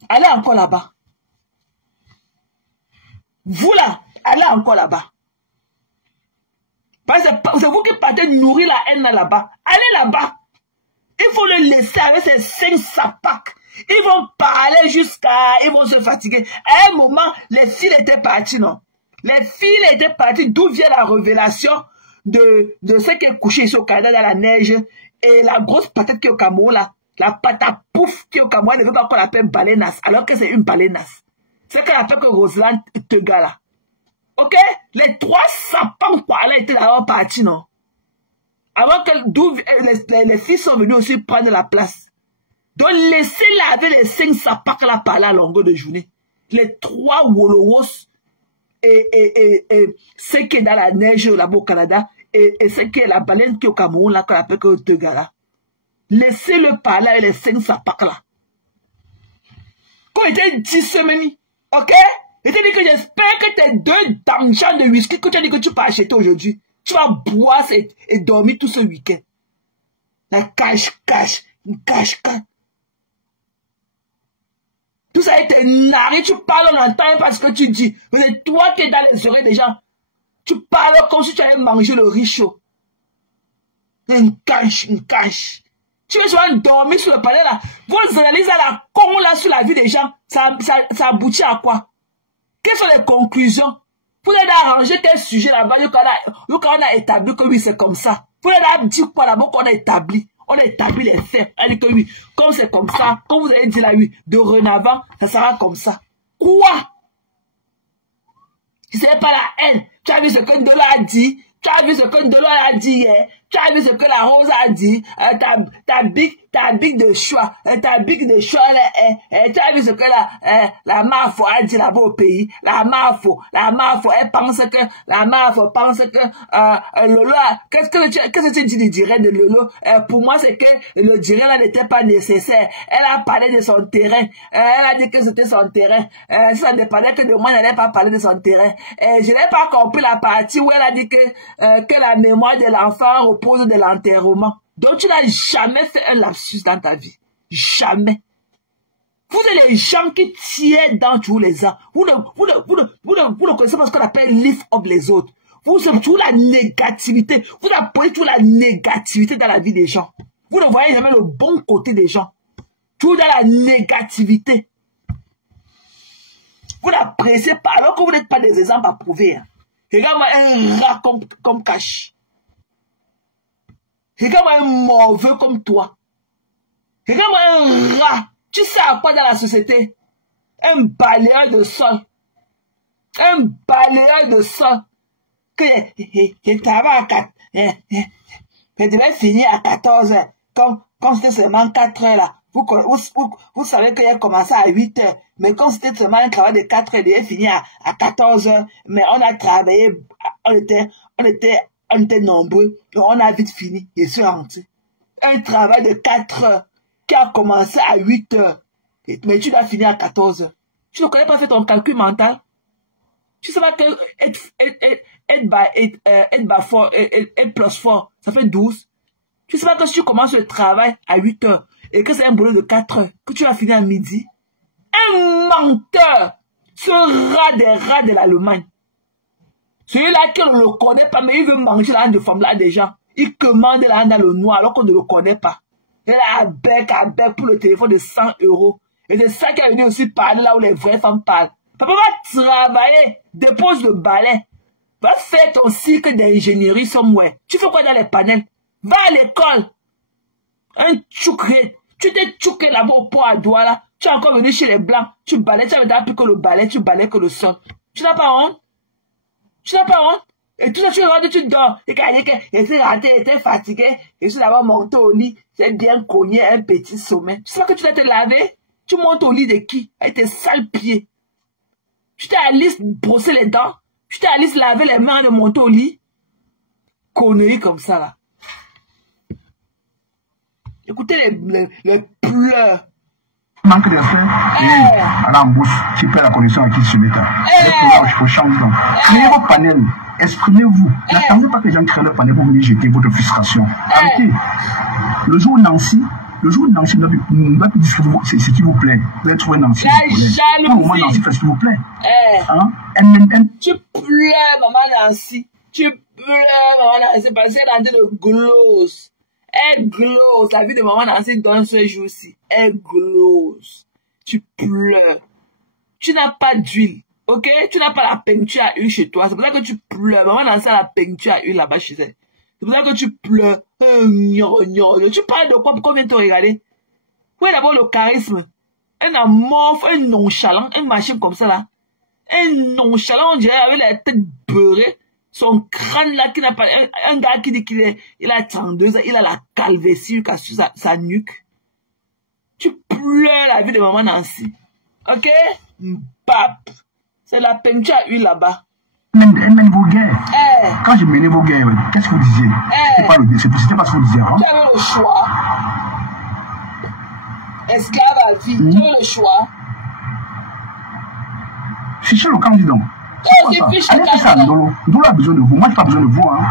Allez encore là-bas. Vous là, allez encore là-bas. Parce que c'est vous qui partez nourrir la haine là-bas. Allez là-bas. Il faut le laisser avec ces 5 sapacs. Ils vont parler ils vont se fatiguer. À un moment, les filles étaient parties, non? Les filles étaient parties, d'où vient la révélation de ce qui est couché ici au Canada dans la neige. Et la grosse patate qui est au Cameroun, là. La patate pouf qui est au Cameroun, elle ne veut pas qu'on l'appelle baleinas, alors que c'est une baleinas. C'est qu'on appelle que Roselyne Tega, là. Ok? Les 3 sapins, quoi, là, étaient d'abord partis, non? Avant que les filles sont venues aussi prendre la place. Donc, laissez laver les 5 sapins là par là à longueur de journée. Les 3 Wolowos et ce qui est dans la neige là-bas au Canada et ce qui est la baleine qui est au Cameroun là qu'on appelle que Tegala. Laissez-le par là et les 5 sapins là. Quand il était 10 semaines, ok? Il t'a dit que j'espère que tes 2 damjans de whisky que tu as dit que tu peux acheter aujourd'hui. Tu vas boire et dormir tout ce week-end. La cache. Tout ça est narré, tu parles, on entend pas ce que tu dis. C'est toi qui es dans les oreilles des gens. Tu parles comme si tu allais manger le riz chaud. Une cache. Tu veux souvent dormir sur le palais là. Vos analyses à la con là sur la vie des gens, ça aboutit à quoi? Quelles sont les conclusions? Vous avez arrangé quel sujet là-bas, on a établi que oui, c'est comme ça. Vous avez dit quoi là-bas qu'on a établi? On a établi les faits. Elle dit que oui, comme c'est comme ça, comme vous avez dit là, oui, dorénavant, ça sera comme ça. Quoi? Si ce n'est pas la haine, tu as vu ce que Ndolo a dit, tu as vu ce que Ndolo a dit hier, tu as vu ce que la Rose a dit, ta big de choix, tu as vu ce que la Mafo a dit là-bas au pays, la Mafo, elle pense que, Lolo, qu'est-ce que tu dis du direct de Lolo? Pour moi, c'est que le direct là n'était pas nécessaire. Elle a parlé de son terrain, elle a dit que c'était son terrain, si ça dépendait que de moi, elle n'allait pas parler de son terrain. Je n'ai pas compris la partie où elle a dit que la mémoire de l'enfant repose de l'enterrement. Donc tu n'as jamais fait un lapsus dans ta vie. Jamais. Vous êtes les gens qui tiennent dans tous les ans. Vous ne connaissez pas ce qu'on appelle lift up les autres. Vous avez toujours la négativité. Vous appuyez toujours la négativité dans la vie des gens. Vous ne voyez jamais le bon côté des gens. Toujours dans la négativité. Vous n'appréciez pas alors que vous n'êtes pas des exemples à prouver. Regarde-moi un rat comme Cash. Regarde-moi un mauvais comme toi. Regarde-moi un rat. Tu sais à quoi dans la société? Un balayeur de sol. Un balayeur de sol. Que travaille à 4. Je devais finir à 14 heures. Comme c'était seulement 4 heures là. Vous savez qu'il a commencé à 8 heures. Mais comme c'était seulement un travail de 4 heures, il devait finir à 14 heures. Mais on a travaillé, on était nombreux. Donc on a vite fini. Je suis rentré. Un travail de 4 heures qui a commencé à 8 heures. Mais tu dois finir à 14 heures. Tu ne connais pas fait ton calcul mental? Tu sais pas que 8 plus 4, ça fait 12. Tu sais pas que si tu commences le travail à 8 heures et que c'est un boulot de 4 heures, que tu vas finir à midi. Un menteur! Ce rat des rats de l'Allemagne. Celui-là qui ne le connaît pas, mais il veut manger la de femme là déjà. Il commande la dans le noir alors qu'on ne le connaît pas. Il a bec pour le téléphone de 100 €. Et c'est ça qui est venu aussi parler là où les vraies femmes parlent. Papa va travailler, dépose le balai. Va faire ton cycle d'ingénierie somewhere. Tu fais quoi dans les panels? Va à l'école. Un tchoukret. Tu t'es tchouké là-bas au pont à doigt là. Tu es encore venu chez les blancs. Tu balais, tu n'as plus que le balai, tu balais que le sol. Tu n'as pas honte? Tu n'as pas honte? Et tout ça, tu rentres, tu dors. Et quand il s'est rentré, il était fatigué. Et je suis d'abord monté au lit. J'ai bien cogné un petit sommet. Tu sais pas que tu dois te laver? Tu montes au lit de qui? Avec tes sales pieds. Tu t'es allé brosser les dents. Tu t'es allé laver les mains de monter au lit. Conneries comme ça là. Écoutez les pleurs. Manque de respect et à l'embauche, tu perds la connexion avec qui tu se mets. Il faut changer. Créez vos panels, exprimez-vous. N'attendez pas que les gens créent leur panel pour venir jeter votre frustration. Arrêtez. Le jour où Nancy ne va plus dire ce qui vous plaît. Vous allez trouver Nancy. Pour le moment, Nancy fait ce qui vous plaît. Tu pleures, maman Nancy. Tu pleures, maman Nancy, parce qu'elle est en train de gloss. Elle glose. La vie de maman Nancy donne ce jour-ci. Elle glose. Tu pleures. Tu n'as pas d'huile. Ok? Tu n'as pas la peinture à huile chez toi. C'est pour ça que tu pleures. Maman Nancy a la peinture à huile là-bas chez elle. C'est pour ça que tu pleures. Tu parles de quoi? Pourquoi on vient te regarder? Où est d'abord le charisme? Un amorphe, un nonchalant, un machin comme ça là. Un nonchalant, on dirait, avec la tête beurrée. Son crâne là, qui n'a pas, un gars qui dit il a 32 ans, il a la calvétie sur sa nuque. Tu pleures la vie de maman Nancy. Ok? Bap. C'est la peinture à huile là-bas. Elle mène vos guerres. Quand je menais vos guerres, qu'est-ce que vous disiez? C'était pas ce que vous disiez. Hein? Tu avais le choix. Esclave à vie. Tu avais le choix. Fichez le candidat. Allez faire ça à Ndolo. Ndolo a besoin de vous. Moi, je n'ai pas besoin de vous. Hein.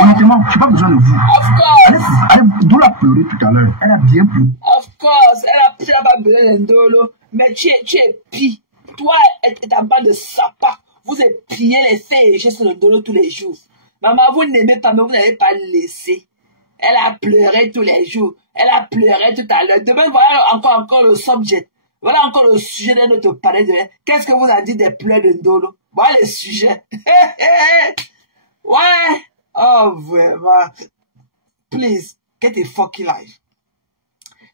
Honnêtement, je n'ai pas besoin de vous. Ndolo a pleuré tout à l'heure. Elle a bien pleuré. Of course. Elle n'a pas besoin de Ndolo. Mais tu es pis. Toi et ta bande de sapins, vous épiez les faits et gestes sur le Ndolo tous les jours. Maman, vous n'aimez pas, mais vous n'avez pas laissé. Elle a pleuré tous les jours. Elle a pleuré tout à l'heure. Demain, voilà encore le subject. Voilà encore le sujet de notre palais. Qu'est-ce que vous avez dit des pleurs de Ndolo? Voilà le sujet. Ouais. Oh, vraiment. Please, get a fucking life.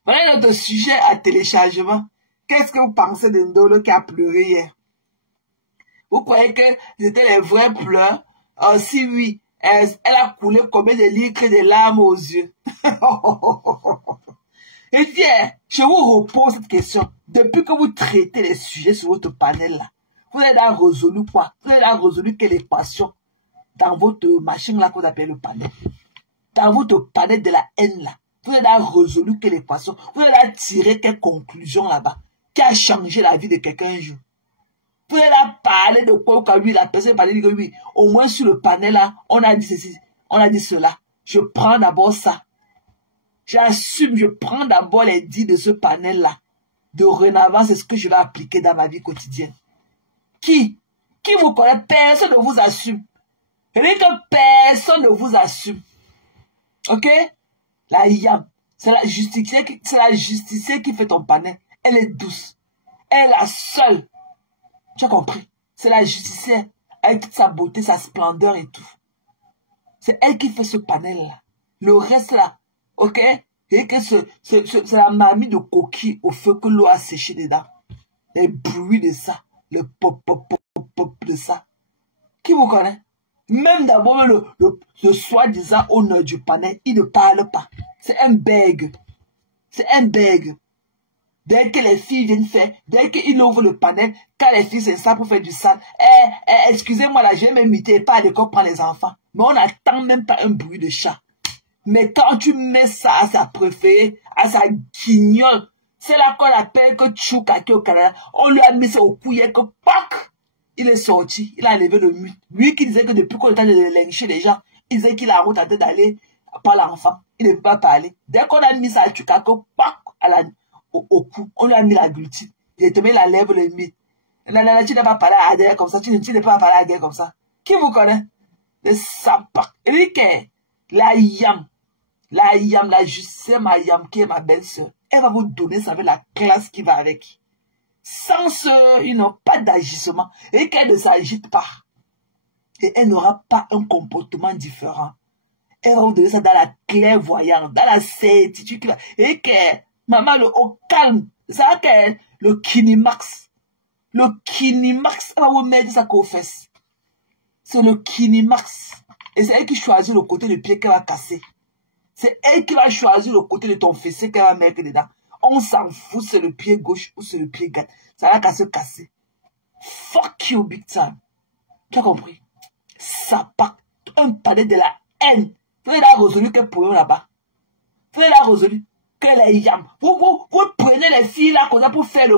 Voilà notre sujet à téléchargement. Qu'est-ce que vous pensez de Ndolo qui a pleuré hier? Vous croyez que c'était les vrais pleurs? Oh, si oui, elle a coulé combien de litres de larmes aux yeux? Et bien, je vous repose cette question. Depuis que vous traitez les sujets sur votre panel là, vous avez là résolu quoi? Vous avez là résolu quelle équation dans votre machine là qu'on appelle le panel? Dans votre panel de la haine là, vous avez là résolu quelle équation? Vous avez là tiré quelle conclusion là-bas qui a changé la vie de quelqu'un un jour? Vous avez là parlé de quoi quand lui, la personne parlait de lui. Au moins sur le panel là, on a dit ceci, on a dit cela. Je prends d'abord ça. J'assume, je prends d'abord les dits de ce panel-là. Dorénavant, c'est ce que je vais appliquer dans ma vie quotidienne. Qui vous connaît? Personne ne vous assume. Je dis que personne ne vous assume. Ok? La yam. C'est la justicière qui fait ton panel. Elle est douce. Elle est la seule. Tu as compris? C'est la justicière. Avec toute sa beauté, sa splendeur et tout. C'est elle qui fait ce panel-là. Le reste là. Ok? Et que c'est la mamie de coquille au feu que l'eau a séché dedans. Les bruits de ça. Le pop de ça. Qui vous connaît? Même d'abord le soi-disant honneur du panel, il ne parle pas. C'est un bègue. C'est un bègue. Dès que les filles viennent faire, dès qu'il ouvre le panel, quand les filles s'installent pour faire du sale, excusez-moi là, je vais m'imiter, pas à l'école prendre les enfants. Mais on n'attend même pas un bruit de chat. Mais quand tu mets ça à sa préférée, à sa guignole, c'est là qu'on appelle que Tchoukaki au Canada. On lui a mis ça au couillet que pac, il est sorti, il a levé le mur. Lui qui disait que depuis qu'on est en train de lyncher les gens, il disait qu'il a honte en train d'aller par l'enfant. Il ne peut pas parler. Dès qu'on a mis ça à Tchoukaki, pac, au cou, on lui a mis la glutine. Il est tombé la lèvre, le mythe. Nanana, tu n'as pas parlé à Adèle comme ça, tu n'as pas parlé à Adèle comme ça. Qui vous connaît? Le sapin. Et la yam, la justice, ma yam, qui est ma belle-sœur, elle va vous donner ça avec la classe qui va avec. Sans ce, pas d'agissement. Et qu'elle ne s'agite pas. Et elle n'aura pas un comportement différent. Elle va vous donner ça dans la clairvoyance, dans la certitude. Et que, maman, au calme, ça que le Kinimax. Le Kinimax, elle va vous mettre ça qu'aux fesses. C'est le Kinimax. Et c'est elle qui choisit le côté du pied qu'elle va casser. C'est elle qui va choisir le côté de ton fessier qu'elle va mettre dedans. On s'en fout, c'est le pied gauche ou c'est le pied gauche. Ça va se casser. Fuck you, big time. Tu as compris? Ça part. Un palais de la haine. Vous avez là résolu quel problème là-bas? Vous avez là résolu quel est yam? Vous prenez les filles là comme ça pour faire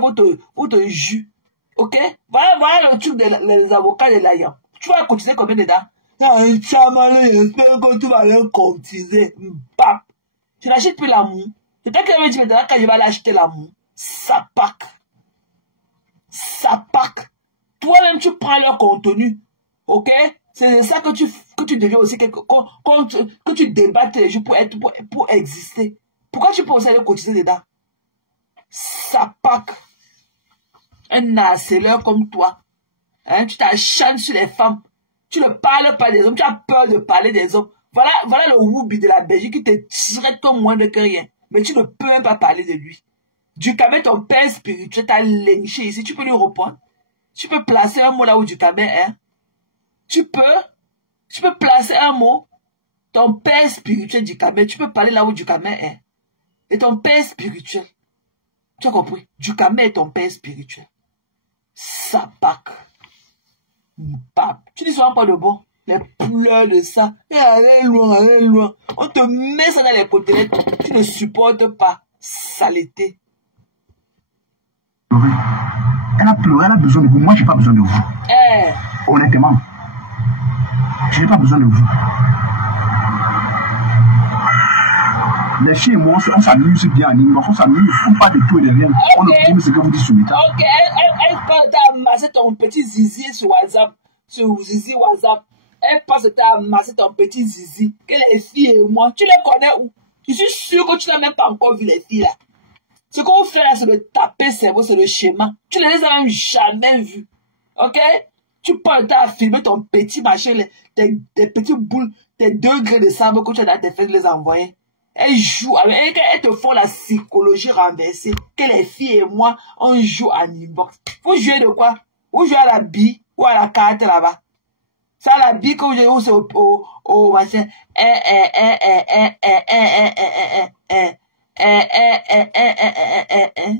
votre jus. Ok? Voilà le truc des avocats de la yam. Tu vas cotiser combien dedans? J'espère que tu vas bien cotiser. Je n'achète plus l'amour. Peut-être que je vais dire maintenant quand je vais l'acheter l'amour. Ça pack. Ça pack. Toi-même, tu prends leur contenu. Ok? C'est ça que tu deviens aussi, que tu débattes les jours pour exister. Pourquoi tu peux aussi aller cotiser dedans? Ça pack. Un harceleur comme toi. Hein? Tu t'acharnes sur les femmes. Tu ne parles pas des hommes. Tu as peur de parler des hommes. Voilà le Woubi de la Belgique qui te tirait comme moins de que rien. Mais tu ne peux même pas parler de lui. Dukame, ton père spirituel, t'a lynché ici. Tu peux lui répondre. Tu peux placer un mot là où Dukame est. Tu peux placer un mot. Ton père spirituel Dukame, tu peux parler là où Dukame est. Et ton père spirituel. Tu as compris? Dukame est ton père spirituel. Sapak. Tu dis souvent pas de bon. Les pleurs de ça. Et allez loin. On te met ça dans les côtés. Tu ne supportes pas. Saleté. Elle a pleuré, elle a besoin de vous. Moi, je n'ai pas besoin de vous. Honnêtement. Je n'ai pas besoin de vous. Les filles et moi, on s'amuse bien en ligne. On s'amuse. On parle de tout et de rien. On ne ce que vous dites sur le temps. Ok, elle parle d'amasser ton petit zizi sur WhatsApp. Sur Zizi WhatsApp. Elle pense que tu as amassé ton petit zizi. Que les filles et moi, tu les connais où? Je suis sûr que tu n'as même pas encore vu les filles là. Ce qu'on fait là, c'est de taper le cerveau, c'est le schéma. Tu ne les as même jamais vus. Ok? Tu parles à filmer ton petit machin, tes petites boules, tes 2 degrés de sable que tu as dans tes fesses, les envoyer. Elle joue avec, elle te fait la psychologie renversée. Que les filles et moi, on joue à inbox. Vous jouez de quoi? Vous jouez à la bille ou à la carte là-bas? Ça, la bille que vous jouez, c'est au machin.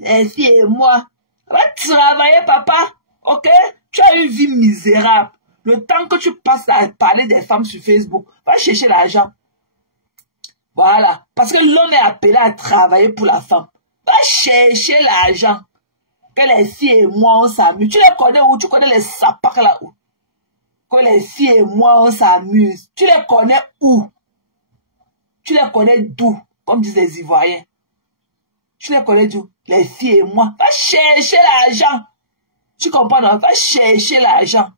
Les filles et moi. Va travailler, papa. Ok? Tu as une vie misérable. Le temps que tu passes à parler des femmes sur Facebook, va chercher l'argent. Voilà. Parce que l'homme est appelé à travailler pour la femme. Va chercher l'argent. Que les filles et moi, on s'amuse. Tu les connais où? Tu connais les sapacs là où? Que les filles et moi, on s'amuse. Tu les connais où? Tu les connais d'où? Comme disent les Ivoiriens. Tu les connais d'où? Les filles et moi. Va chercher l'argent. Tu comprends, non? Va chercher l'argent.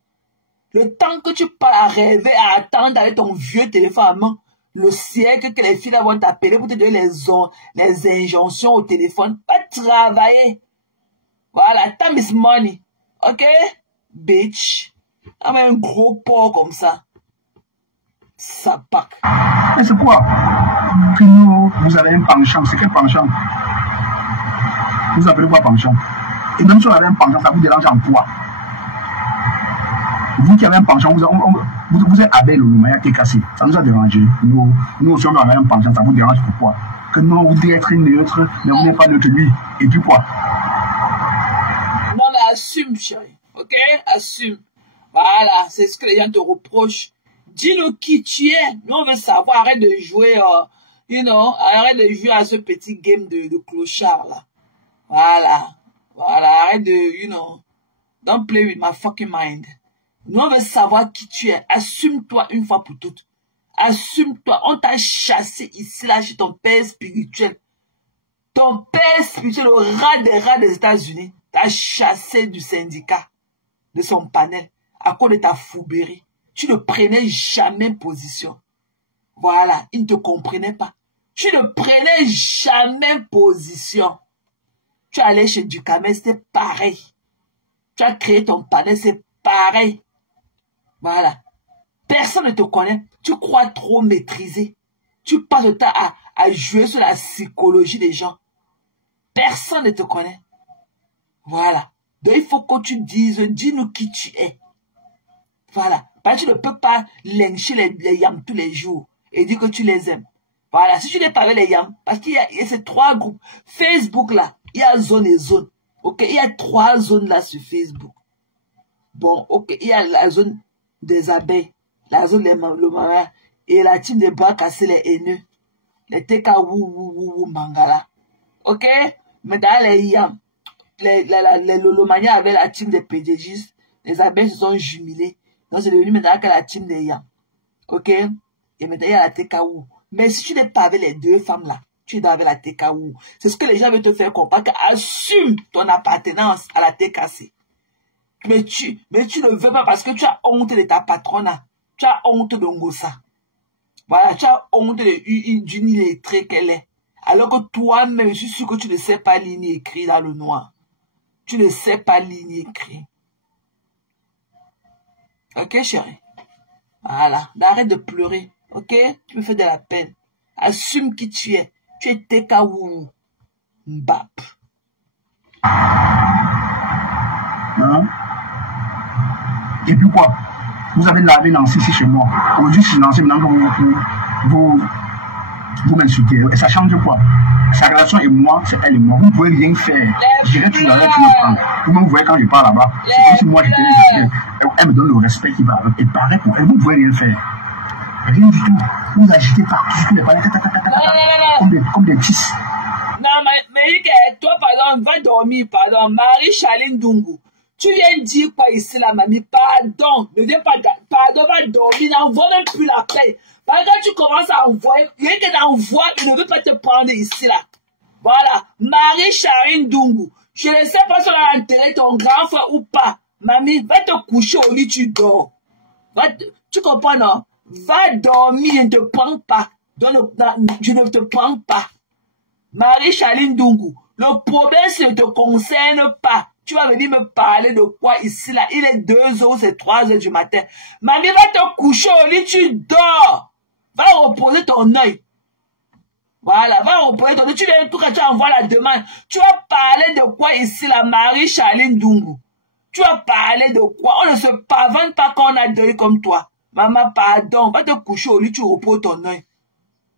Le temps que tu pars à rêver, à attendre avec ton vieux téléphone à main, le siècle que les filles vont t'appeler pour te donner les injonctions au téléphone, va travailler. Voilà, time is money. Ok? Bitch. Avec un gros porc comme ça. Ça pack. Mais c'est quoi? Que nous, vous avez un penchant. C'est quel penchant? Vous appelez quoi penchant? Et même si on avait un penchant, ça vous dérange en quoi? Vous qui avez un penchant, vous êtes Abel ou Lumaya Tekassi. Ça nous a dérangé. Nous aussi, on avait un penchant, ça vous dérange pourquoi? Que non, vous devez être neutre, mais vous n'êtes pas neutre lui. Et puis quoi? Non, mais assume, chérie. Ok? Assume. Voilà, c'est ce que les gens te reprochent. Dis-nous qui tu es. Nous, on veut savoir. Arrête de jouer, arrête de jouer à ce petit game de clochard, là. Voilà. Voilà, arrête de, don't play with my fucking mind. Nous, on veut savoir qui tu es. Assume-toi une fois pour toutes. Assume-toi. On t'a chassé ici, là, chez ton père spirituel. Ton père spirituel, le rat des rats des États-Unis, t'a chassé du syndicat, de son panel, à cause de ta fouberie. Tu ne prenais jamais position. Voilà, il ne te comprenait pas. Tu ne prenais jamais position. Tu allais chez Ducamel, c'était pareil. Tu as créé ton panel, c'est pareil. Voilà. Personne ne te connaît. Tu crois trop maîtriser. Tu passes le temps à jouer sur la psychologie des gens. Personne ne te connaît. Voilà. Donc, il faut que tu dises, dis-nous qui tu es. Voilà. Parce que tu ne peux pas lyncher les yams tous les jours et dire que tu les aimes. Voilà. Si tu n'es pas avec les yams, parce qu'il y a ces 3 groupes. Facebook, là, il y a zone et zone. Ok. Il y a 3 zones là sur Facebook. Bon, ok. Il y a la zone des abeilles, la zone des mamans et la team des bras cassés, les haineux. Les teka wou mangala. Ok? Mais dans les yams, les lolomania avec la team des pédégistes, les abeilles se sont jumelées. Donc c'est devenu maintenant que la team des yams. Ok? Et maintenant il y a la teka wou. Mais si tu n'es pas avec les 2 femmes là, tu es avec la teka wou. C'est ce que les gens veulent te faire comprendre. Assume ton appartenance à la TKC. Mais tu ne veux pas parce que tu as honte de ta patronne. Tu as honte de Ngosa. Voilà, tu as honte d'une illettrée qu'elle est. Alors que toi-même, je suis sûr que tu ne sais pas lire ni écrire dans le noir. Tu ne sais pas lire ni écrire. Ok, chérie? Voilà. Arrête de pleurer. Ok? Tu me fais de la peine. Assume qui tu es. Tu es Tekawu. Mbap. Hein? Et puis quoi? Vous avez lavé Nancy ici chez moi. Aujourd'hui, c'est Nancy, maintenant que vous m'insultez. Et ça change quoi? Sa relation et moi, c'est elle et moi. Vous ne pouvez rien faire. J'irai tu l'arrêtes, tu me prends. Vous me voyez quand je pars là-bas. C'est comme si moi j'étais les. Elle me donne le respect qui va avec. Et pareil pour elle. Vous ne pouvez rien faire. Rien du tout. Vous agitez partout. Vous ne pouvez pas comme des tis. Non, mais toi, pardon, va dormir, pardon. Marie-Charline Dungu. Tu viens dire quoi ici, la mamie? Pardon. Ne viens pas, pardon, va dormir. N'envoie même plus la paix. Parce que tu commences à envoyer, il y a qui t'envoie, il ne veut pas te prendre ici, là. Voilà. Marie-Charline Dungu. Je ne sais pas si on a enterré ton grand frère ou pas. Mamie, va te coucher au lit, tu dors. Tu comprends, non? Va dormir, je ne te prends pas. Je ne te prends pas. Marie-Charline Dungu, le problème, ça ne te concerne pas. Tu vas venir me parler de quoi ici, là? Il est 2h, c'est 3h du matin. Mamie, va te coucher au lit, tu dors. Va reposer ton œil. Voilà, va au point. Tu viens tout quand tu envoies la demande. Tu vas parler de quoi ici, la Marie-Charline Dungu? Tu vas parler de quoi? On ne se pavane pas quand on a deuil comme toi. Maman, pardon, va te coucher au lit, tu reposes ton œil.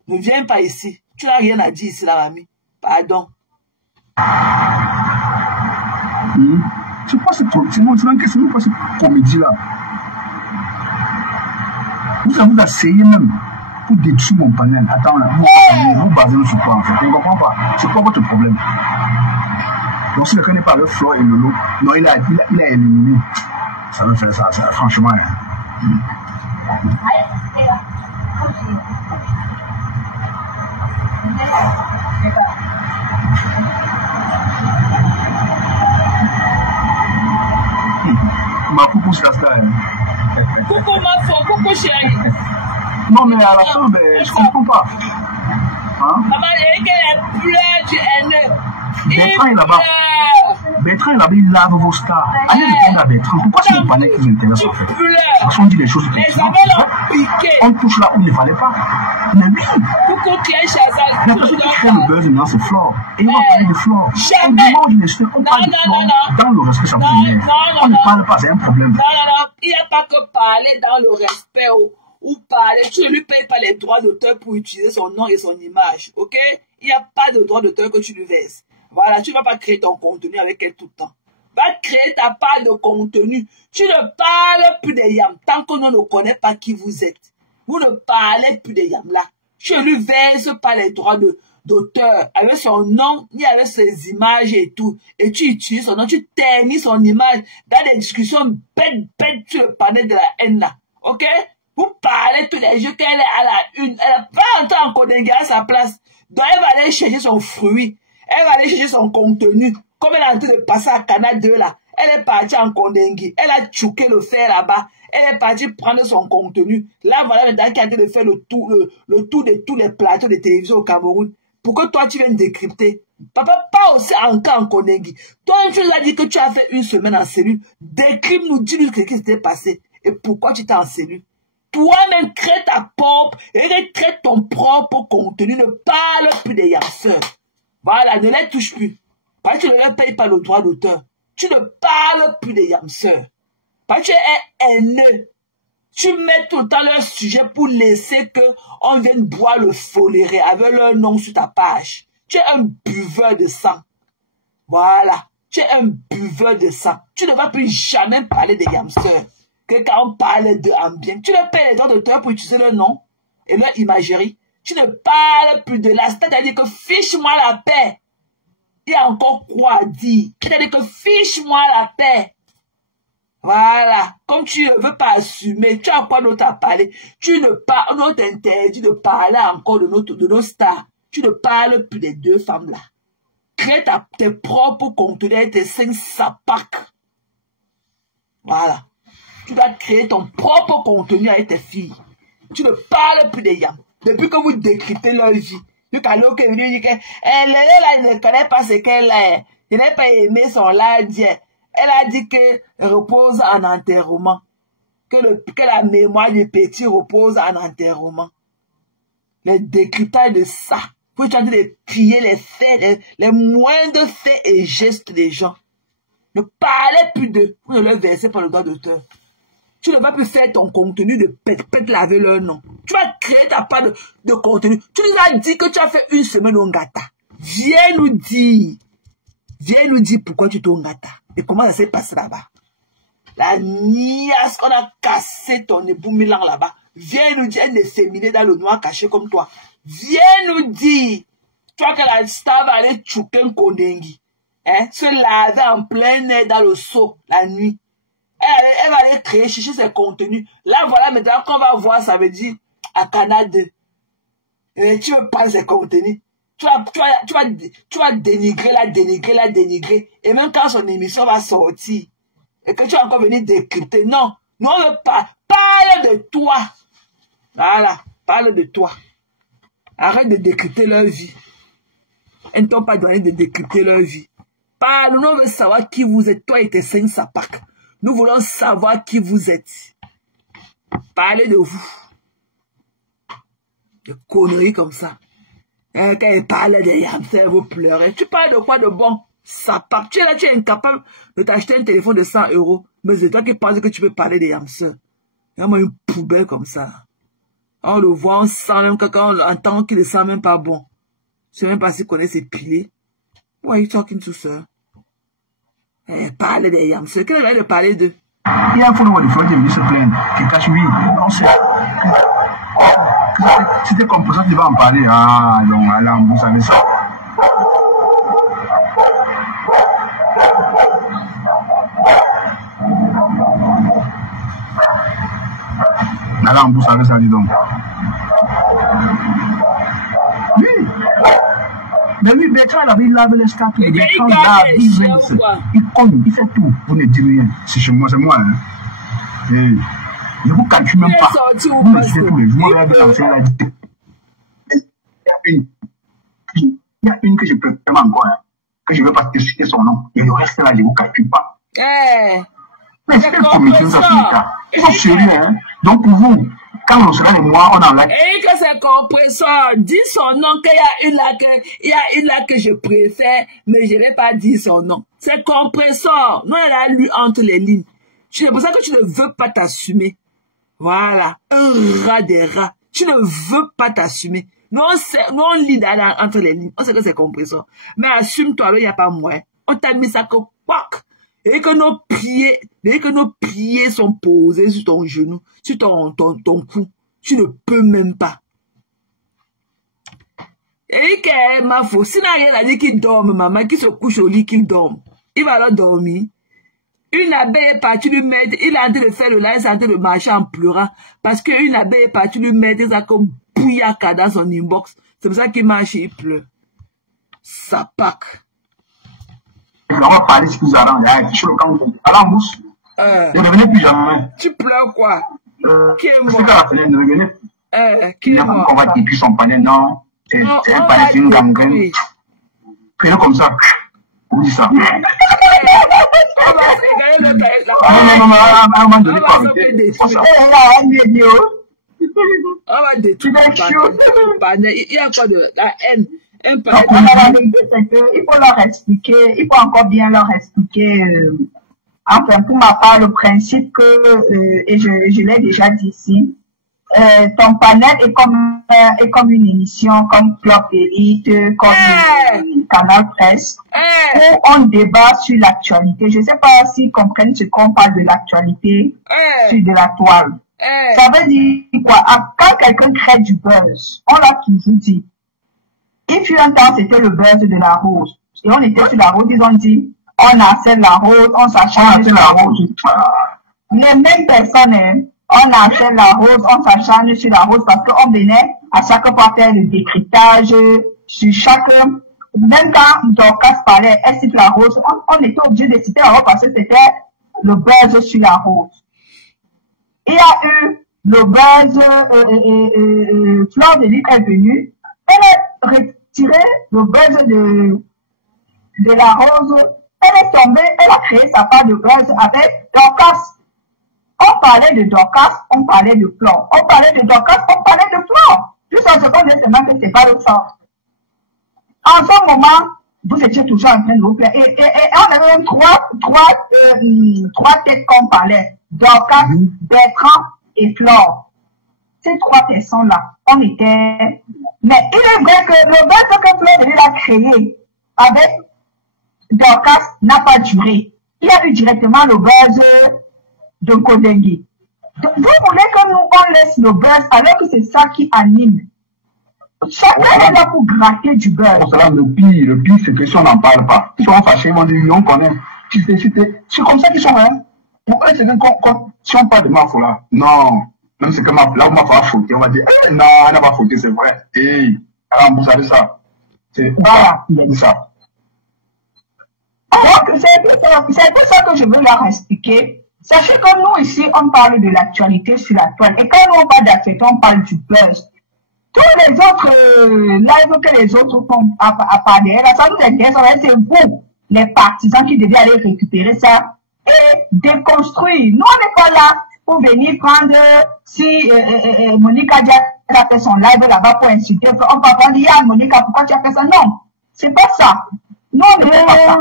Ne viens pas ici. Tu n'as rien à dire ici, la mamie. Pardon. C'est quoi cette comédie-là? Vous avez essayé même pour détruire mon panel. Attends, là, vous basez sur quoi en fait? Je ne comprends pas. C'est quoi votre problème? Donc si quelqu'un n'est pas avec Flo et Lolo, non, il a éliminé. Ça veut faire ça, franchement. Ma coucou, c'est ça. Coucou ma femme, coucou chérie. Non, mais à la fin, je comprends pas. Hein? Maman, elle pleure du haineux. Bertrand est là-bas. Bertrand est là-bas, il lave vos stars. Allez répondre à Bertrand. Pourquoi c'est le panel qui vous intéresse en fait? Parce qu'on dit les choses les amis l'ont piqué. On touche là où il ne fallait pas. Mais oui. Coucou Claire Chazal. La personne qui crée le buzz maintenant, c'est Flore. Et on va parler de Flore. Jamais. On parle de Flore dans le respect, ça vous énerve. On ne parle pas, c'est un problème. Non. Il n'y a pas que parler dans le respect ou parler. Tu ne lui payes pas les droits d'auteur pour utiliser son nom et son image. Ok? Il n'y a pas de droit d'auteur que tu lui verses. Voilà, tu ne vas pas créer ton contenu avec elle tout le temps. Va créer ta part de contenu. Tu ne parles plus des yams tant qu'on ne connaît pas qui vous êtes. Vous ne parlez plus des yams là. Tu ne lui verses pas les droits d'auteur avec son nom, ni avec ses images et tout. Et tu utilises son nom, tu termines son image dans des discussions bêtes sur le panel de la haine là. Ok? Vous parlez tous les jours qu'elle est à la une. Elle n'a pas entendu en Kodenge à sa place. Donc elle va aller chercher son fruit. Elle va aller chercher son contenu. Comme elle est en train de passer à Canal 2 là. Elle est partie en Kondengi. Elle a tchouqué le fer là-bas. Elle est partie prendre son contenu. Là, voilà le gars qui est en train de faire le tour de tous les plateaux de télévision au Cameroun. Pour que toi, tu viennes décrypter. Papa, pas aussi encore en Kondengi. Toi, tu lui as dit que tu as fait une semaine en cellule. Décrypte-nous, dis-nous ce qui s'était passé. Et pourquoi tu étais en cellule. Toi-même, crée ta propre et crée ton propre contenu. Ne parle plus des yasseurs. Voilà, ne les touche plus. Parce que tu ne leur payes pas le droit d'auteur. Tu ne parles plus des yamseurs. Parce que tu es haineux. Tu mets tout le temps leur sujet pour laisser qu'on vienne boire le foléré avec leur nom sur ta page. Tu es un buveur de sang. Voilà. Tu es un buveur de sang. Tu ne vas plus jamais parler des yamseurs. Que quand on parle d'eux en bien, tu leur payes les droits d'auteur pour utiliser leur nom et leur imagerie. Tu ne parles plus de la c'est-à-dire que fiche-moi la paix. Il y a encore quoi dire. C'est-à-dire que fiche-moi la paix. Voilà. Comme tu ne veux pas assumer, tu as quoi d'autre à parler. Tu ne parles, on t'interdit de parler encore de nos stars. Tu ne parles plus des deux femmes-là. Crée tes propres contenus, tes 5 sapacs. Voilà. Tu dois créer ton propre contenu avec tes filles. Tu ne parles plus des yams. Depuis que vous décryptez leur vie. Du calot qui est venu dire qu'elle ne connaît pas ce qu'elle est. Il n'a pas aimé son lardier. Elle a dit qu'elle repose en enterrement. Que la mémoire du petit repose en enterrement. Le décryptage de ça. Vous êtes en train de piller les faits, les moindres faits et gestes des gens. Ne parlez plus d'eux. Vous ne leur versez pas le droit d'auteur. Tu ne vas plus faire ton contenu de pète laver leur nom. Tu vas créer ta part de contenu. Tu nous as dit que tu as fait une semaine au Ngata. Viens nous dire pourquoi tu es au Ngata. Et comment ça s'est passé là-bas. La niasse, on a cassé ton époux Milan là-bas. Viens nous dire, elle est féminine dans le noir caché comme toi. Viens nous dire. Tu vois que la star va aller tchouker un Kondengi. Hein? Se laver en plein air dans le seau la nuit. Elle va aller créer, chercher ses contenus. Là, voilà, maintenant, qu'on va voir, ça veut dire, à Canada. Et tu veux pas ses contenus. Tu vas dénigrer, la dénigrer. Et même quand son émission va sortir, et que tu vas encore venir décrypter. Non, on ne veut pas. Parle de toi. Voilà, parle de toi. Arrête de décrypter leur vie. Elles ne t'ont pas donné de décrypter leur vie. Parle, nous on veut savoir qui vous êtes, toi et tes 5 sapacs. Nous voulons savoir qui vous êtes. Parlez de vous. De conneries comme ça. Quand elle parlait des hamsters, vous pleurez. Tu parles de quoi de bon? Ça part. Tu es là, tu es incapable de t'acheter un téléphone de 100 €. Mais c'est toi qui penses que tu peux parler des hamsters. Il y a une poubelle comme ça. On le voit, on sent même quand on entend qu'il ne sent même pas bon. Je ne sais même pas s'il connaît ses pilés. Why are you talking to, sir? Parler des hamsters. Quelle est de parler d'eux? Il y a un fond de fois qui se plaindre. Qui cache oui. On sait. C'était comme ça que tu vas en parler. Ah, non, alors, vous savez ça. Alors, vous savez ça, dis donc. Oui. Mais oui, Bertrand, il lave les statues. Bertrand lave, il cogne, il fait tout. Vous ne dites rien. C'est chez moi, c'est moi. Hein. Et ne vous calculez même pas. Vous me dites tous les jours. Il y a une que je préfère encore, hein, que je ne veux pas citer son nom. Et le reste là, je ne vous calcule pas. Mais c'est quelle commission ça fait? Ils sont sérieux, hein. Donc pour vous, quand on sera les mois, on en a... Et que c'est compresseur, dis son nom, qu'il y a une là que je préfère, mais je ne vais pas dire son nom. C'est compresseur. Nous, on a lu entre les lignes. C'est pour ça que tu ne veux pas t'assumer. Voilà. Un rat des rats. Tu ne veux pas t'assumer. Nous, on lit entre les lignes. On sait que c'est compresseur. Mais assume-toi, il n'y a pas moyen. On t'a mis ça que poc. Et que nos pieds sont posés sur ton genou, sur ton cou. Tu ne peux même pas. Et que ma faute, si n'a rien à dire qu'il dorme, maman, qu'il se couche au lit, qu'il dorme. Il va alors dormir. Une abeille est partie lui mettre, il est en train de faire le live, il est en train de marcher en pleurant. Parce qu'une abeille est partie lui mettre, ça comme bouillaka dans son inbox. C'est pour ça qu'il marche et il pleure. Ça pack. On va parler si vous arrangez. À la mousse. Ne revenez plus jamais. Tu pleures quoi? Qui est mort? C'est qu'à la fenêtre, ne revenez plus. Qui est mort? On va détruire son panier. Non. C'est un panier, c'est une gangrène. Prenez comme ça. Vous dites ça. On va s'égarer le cahier. À un moment donné, on va détruire le panier. Il y a quoi de la haine? La vérité, c'est qu'il faut leur expliquer, il faut encore bien leur expliquer, enfin, pour ma part, le principe que, et je l'ai déjà dit ici, ton panel est comme une émission, comme Club Elite, comme Canal Presse, où on débat sur l'actualité. Je ne sais pas s'ils comprennent ce qu'on parle de l'actualité sur de la toile. Ça veut dire quoi? Quand quelqu'un crée du buzz, on l'a toujours dit. Il fut un temps, c'était le buzz de la rose. Et on était sur la rose, ils ont dit, on achète la rose, on s'acharne sur la rose. Les mêmes personnes, on achète la rose, on s'acharne sur la rose parce qu'on venait à chaque fois faire le décryptage sur chaque... Même quand Dorcas parlait, elle cite la rose, on était obligé de citer la rose parce que c'était le buzz sur la rose. Il y a eu le buzz, Fleur de Lys est venue, elle a retiré le buzz de la rose. Elle est tombée, elle a créé sa part de buzz avec Dorcas. On parlait de Dorcas, on parlait de Fleur. On parlait de Dorcas, on parlait de Fleur. Juste en seconde, seulement que c'est pas le sens. En ce moment, vous étiez toujours en train de vous faire. Et on avait même trois têtes qu'on parlait. Dorcas, Bertrand et Fleur. Ces trois personnes-là, on était... Mais il est vrai que le buzz que Fleur de Lys a créé avec Dorcas n'a pas duré. Il y a eu directement le buzz de Kodengui. Donc, vous voulez que nous, on laisse le buzz alors que c'est ça qui anime. Chacun est là pour gratter du buzz. Le pire, c'est que si on n'en parle pas, ils sont fâchés, ils vont dire, on connaît. C'est comme ça qu'ils sont, hein. Pour eux, c'est si on parle de Mafo là, non. Même c'est que là où Mafo a fauté, on va dire, non, elle n'a pas fauté, c'est vrai. Hey, alors, vous savez ça. Voilà, il a dit ça. Alors, c'est un peu ça que je veux leur expliquer. Sachez que nous, ici, on parle de l'actualité sur la toile. Et quand nous, on parle d'actualité, on parle du buzz. Tous les autres lives que les autres font à parler, là, ça nous intéresse, c'est vous, les partisans, qui devez aller récupérer ça et déconstruire. Nous, on n'est pas là pour venir prendre, si Monique a dit, elle a fait son live là-bas pour insulter. On va pas dire, ah, Monica, pourquoi tu as fait ça? Non, c'est pas ça. Non, ne fais pas ça.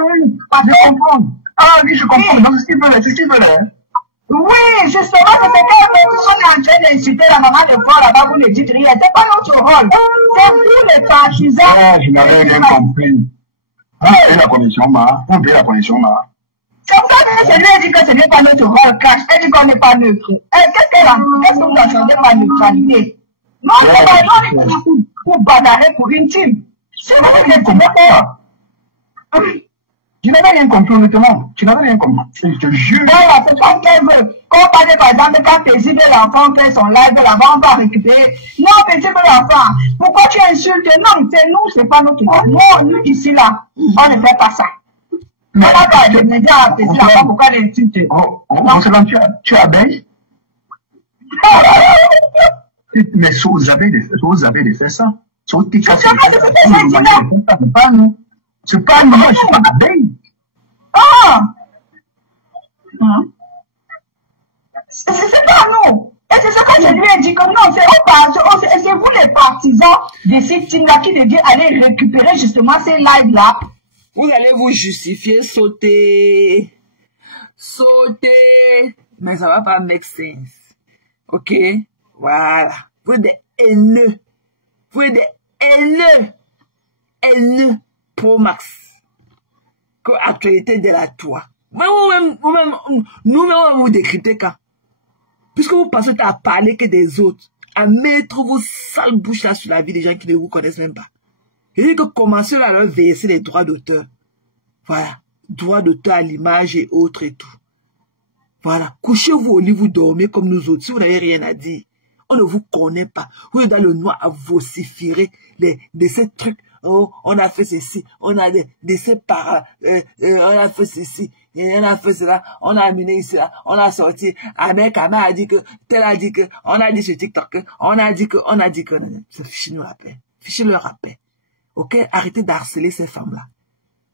Je comprends. Ah oui, je comprends. Donc, c'est ce qu'il veut. Oui, justement, c'est quand même sont en train d'insulter la maman de Paul là-bas, vous ne dites rien. C'est pas notre rôle. C'est vous les partisans. Ah, je n'avais rien compris. Vous avez la connexion, ma. Vous avez la connexion, ma. C'est pour ça que je lui ai dit que ce n'est pas notre rôle, Cash. Elle dit qu'on n'est pas neutre. Qu'est-ce qu'elle a dit? Qu'est-ce que vous entendez par neutralité? Non, c'est pas non, pour bagarrer pour une team. C'est vous qui n'êtes pas. Tu n'avais rien compris, honnêtement. Tu n'avais rien compris. Je te jure. Voilà, c'est pas ce qu'elle veut. Quand on parle par exemple, quand Paisible l'enfant fait son live là-bas, on va récupérer. Non, Paisible l'enfant, pourquoi tu insultes? Non, c'est nous, c'est pas notre rôle. Non, nous ici là, on ne fait pas ça. Mais on a pas de médias à Paisible l'enfant, pourquoi l'insulte? Non, c'est quand tu abeilles. Mais si vous avez de faire ça, si vous c'est pas nous. C'est pas nous, je suis pas abeille. Ah! C'est pas nous. Et c'est ce que je lui ai dit que non, c'est vous les partisans de ces teams-là qui deviez aller récupérer justement ces lives-là. Vous allez vous justifier, sauter. Mais ça va pas make sense. Ok? Voilà. Vous êtes des haineux. Vous êtes des haineux. Pro max. Que l'actualité de la toi. Mais nous-mêmes, on va vous décrypter quand. Puisque vous passez à parler que des autres, à mettre vos sales bouches là sur la vie des gens qui ne vous connaissent même pas. Et dit que commencez à leur verser les droits d'auteur. Voilà. Droits d'auteur à l'image et autres et tout. Voilà. Couchez-vous au lit, vous dormez comme nous autres. Si vous n'avez rien à dire, on ne vous connaît pas. Vous êtes dans le noir à vociférer de ces trucs. Oh, on a fait ceci, on a de ces on a fait ceci, et on a fait cela, on a amené cela, on a sorti. Ahmed a dit que, tel a dit que, on a dit sur TikTok, on a dit que. Fichez-nous la paix. Fichez-leur la paix. Ok? Arrêtez d'harceler ces femmes-là.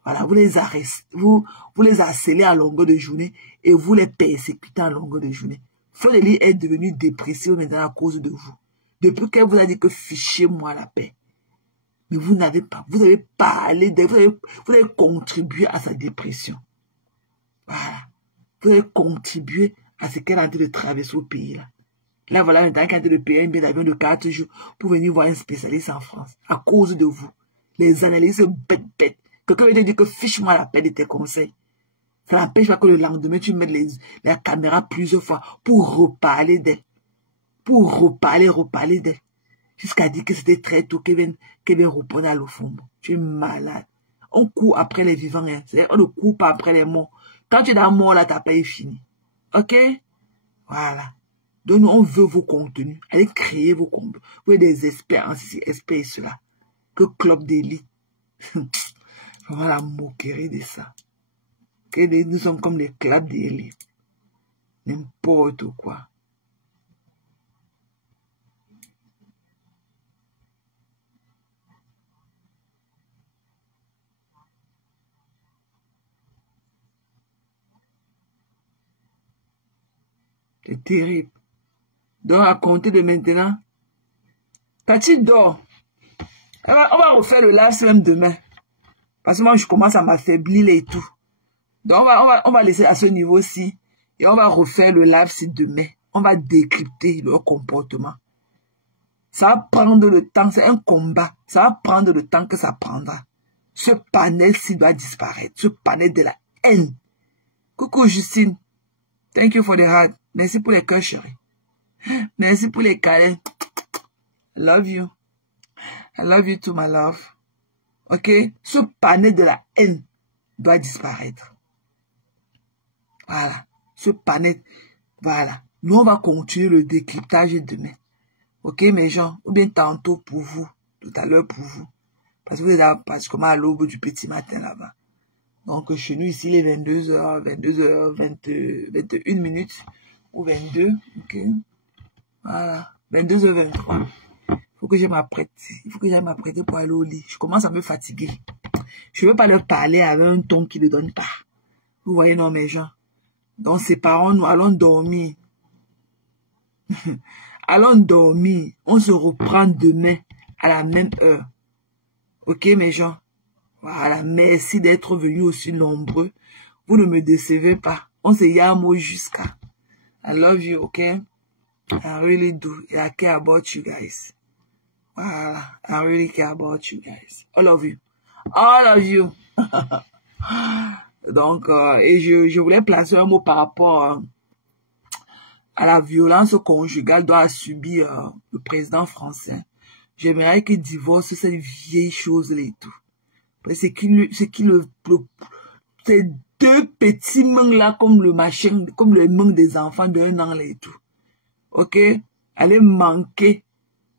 Voilà, vous les arrêtez, vous les harcelez à longueur de journée et vous les persécutez à longueur de journée. Fodeli est devenue dépressive maintenant à cause de vous. Depuis qu'elle vous a dit que fichez-moi la paix. Mais vous n'avez pas, vous avez parlé, vous avez contribué à sa dépression. Voilà. Vous avez contribué à ce qu'elle est en train de traverser au pays là. Là, voilà, maintenant qu'elle est en train de payer un billet d'avion de 4 jours pour venir voir un spécialiste en France. À cause de vous. Les analyses bêtes. Quelqu'un veut te dire que fiche-moi la paix de tes conseils. Ça n'empêche pas que le lendemain, tu mettes la caméra plusieurs fois pour reparler d'elle. Pour reparler d'elle. Jusqu'à dire que c'était très tôt qu'elle vient reprendre à l'Ofombo. Tu es malade. On court après les vivants. Hein. On ne court pas après les morts. Quand tu es dans la mort, là, ta paix est finie. Ok? Voilà. Donc, nous, on veut vos contenus. Allez créer vos contenus. Vous êtes des experts en ceci, experts et cela. Que club d'élite. On va la moquerie de ça. Que nous sommes comme les clubs d'élite. N'importe quoi. C'est terrible. Donc, à compter de maintenant, Cathy dort. On va refaire le live même demain. Parce que moi, je commence à m'affaiblir et tout. Donc, on va laisser à ce niveau-ci. Et on va refaire le live demain. On va décrypter leur comportement. Ça va prendre le temps. C'est un combat. Ça va prendre le temps que ça prendra. Ce panel-ci doit disparaître. Ce panel de la haine. Coucou Justine. Thank you for the heart. Merci pour les cœurs, chérie. Merci pour les câlins. I love you. I love you too, my love. Ok? Ce panel de la haine doit disparaître. Voilà. Ce panel. Voilà. Nous, on va continuer le décryptage demain. Ok, mes gens? Ou bien tantôt pour vous. Tout à l'heure pour vous. Parce que vous êtes pratiquement à l'aube du petit matin là-bas. Donc, chez nous, ici, les 22h, 21 minutes. Ou 22. Ok. Voilà. 22h23. Il faut que je m'apprête. Il faut que j'aille m'apprêter pour aller au lit. Je commence à me fatiguer. Je ne veux pas leur parler avec un ton qui ne donne pas. Vous voyez, non, mes gens. Donc, séparons-nous. Allons dormir. allons dormir. On se reprend demain à la même heure. Ok, mes gens? Voilà, merci d'être venus aussi nombreux. Vous ne me décevez pas. On se yamo jusqu'à. I love you, okay? I really do. I care about you guys. Voilà, I really care about you guys. All of you. All of you. Donc, et je voulais placer un mot par rapport à la violence conjugale dont a subi le président français. J'aimerais qu'il divorce cette vieille chose-là et tout. Ces deux petits mains-là, comme le machin, comme les mains des enfants d'1 an là et tout. Ok? Allez manquer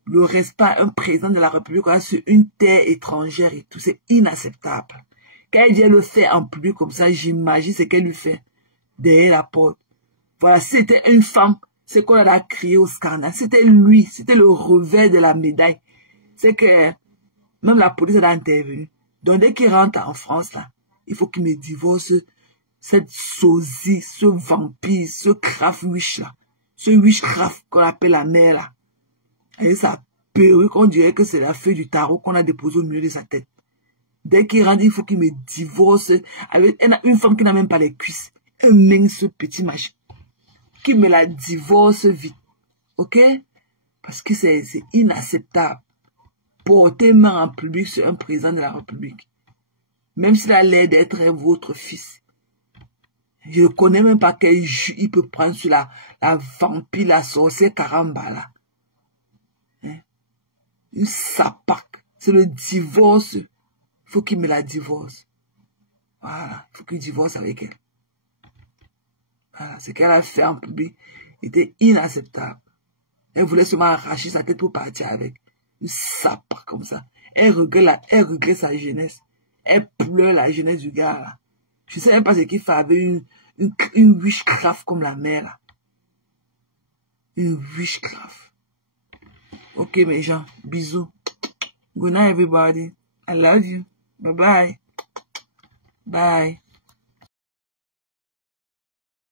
le respect à un président de la République sur une terre étrangère et tout. C'est inacceptable. Quand elle vient le faire en public comme ça, j'imagine ce qu'elle lui fait derrière la porte. Voilà, c'était une femme, c'est qu'on a crié au scandale. C'était lui, c'était le revers de la médaille. C'est que même la police a intervenu. Donc dès qu'il rentre en France, là, il faut qu'il me divorce cette sosie, ce vampire, ce craft wish là. Ce witchcraft qu'on appelle la mère là. Et sa perruque, on dirait que c'est la feuille du tarot qu'on a déposée au milieu de sa tête. Dès qu'il rentre, il faut qu'il me divorce avec une femme qui n'a même pas les cuisses. Un mince petit machin. Qu'il me la divorce vite. Ok? Parce que c'est inacceptable. Porter main en public sur un président de la République. Même s'il a l'air d'être votre fils. Je ne connais même pas quel jus il peut prendre sur la vampire, la sorcière caramba là. Hein? Une sapac. C'est le divorce. Il faut qu'il me la divorce. Voilà. Il faut qu'il divorce avec elle. Voilà. Ce qu'elle a fait en public était inacceptable. Elle voulait seulement arracher sa tête pour partir avec. Une sapac comme ça. Elle regrette sa jeunesse. Elle pleure la jeunesse du gars là. Je ne sais même pas ce qu'il fait avec une witchcraft comme la mère là. Une witchcraft. Ok mes gens, bisous. Good night everybody. I love you. Bye bye. Bye.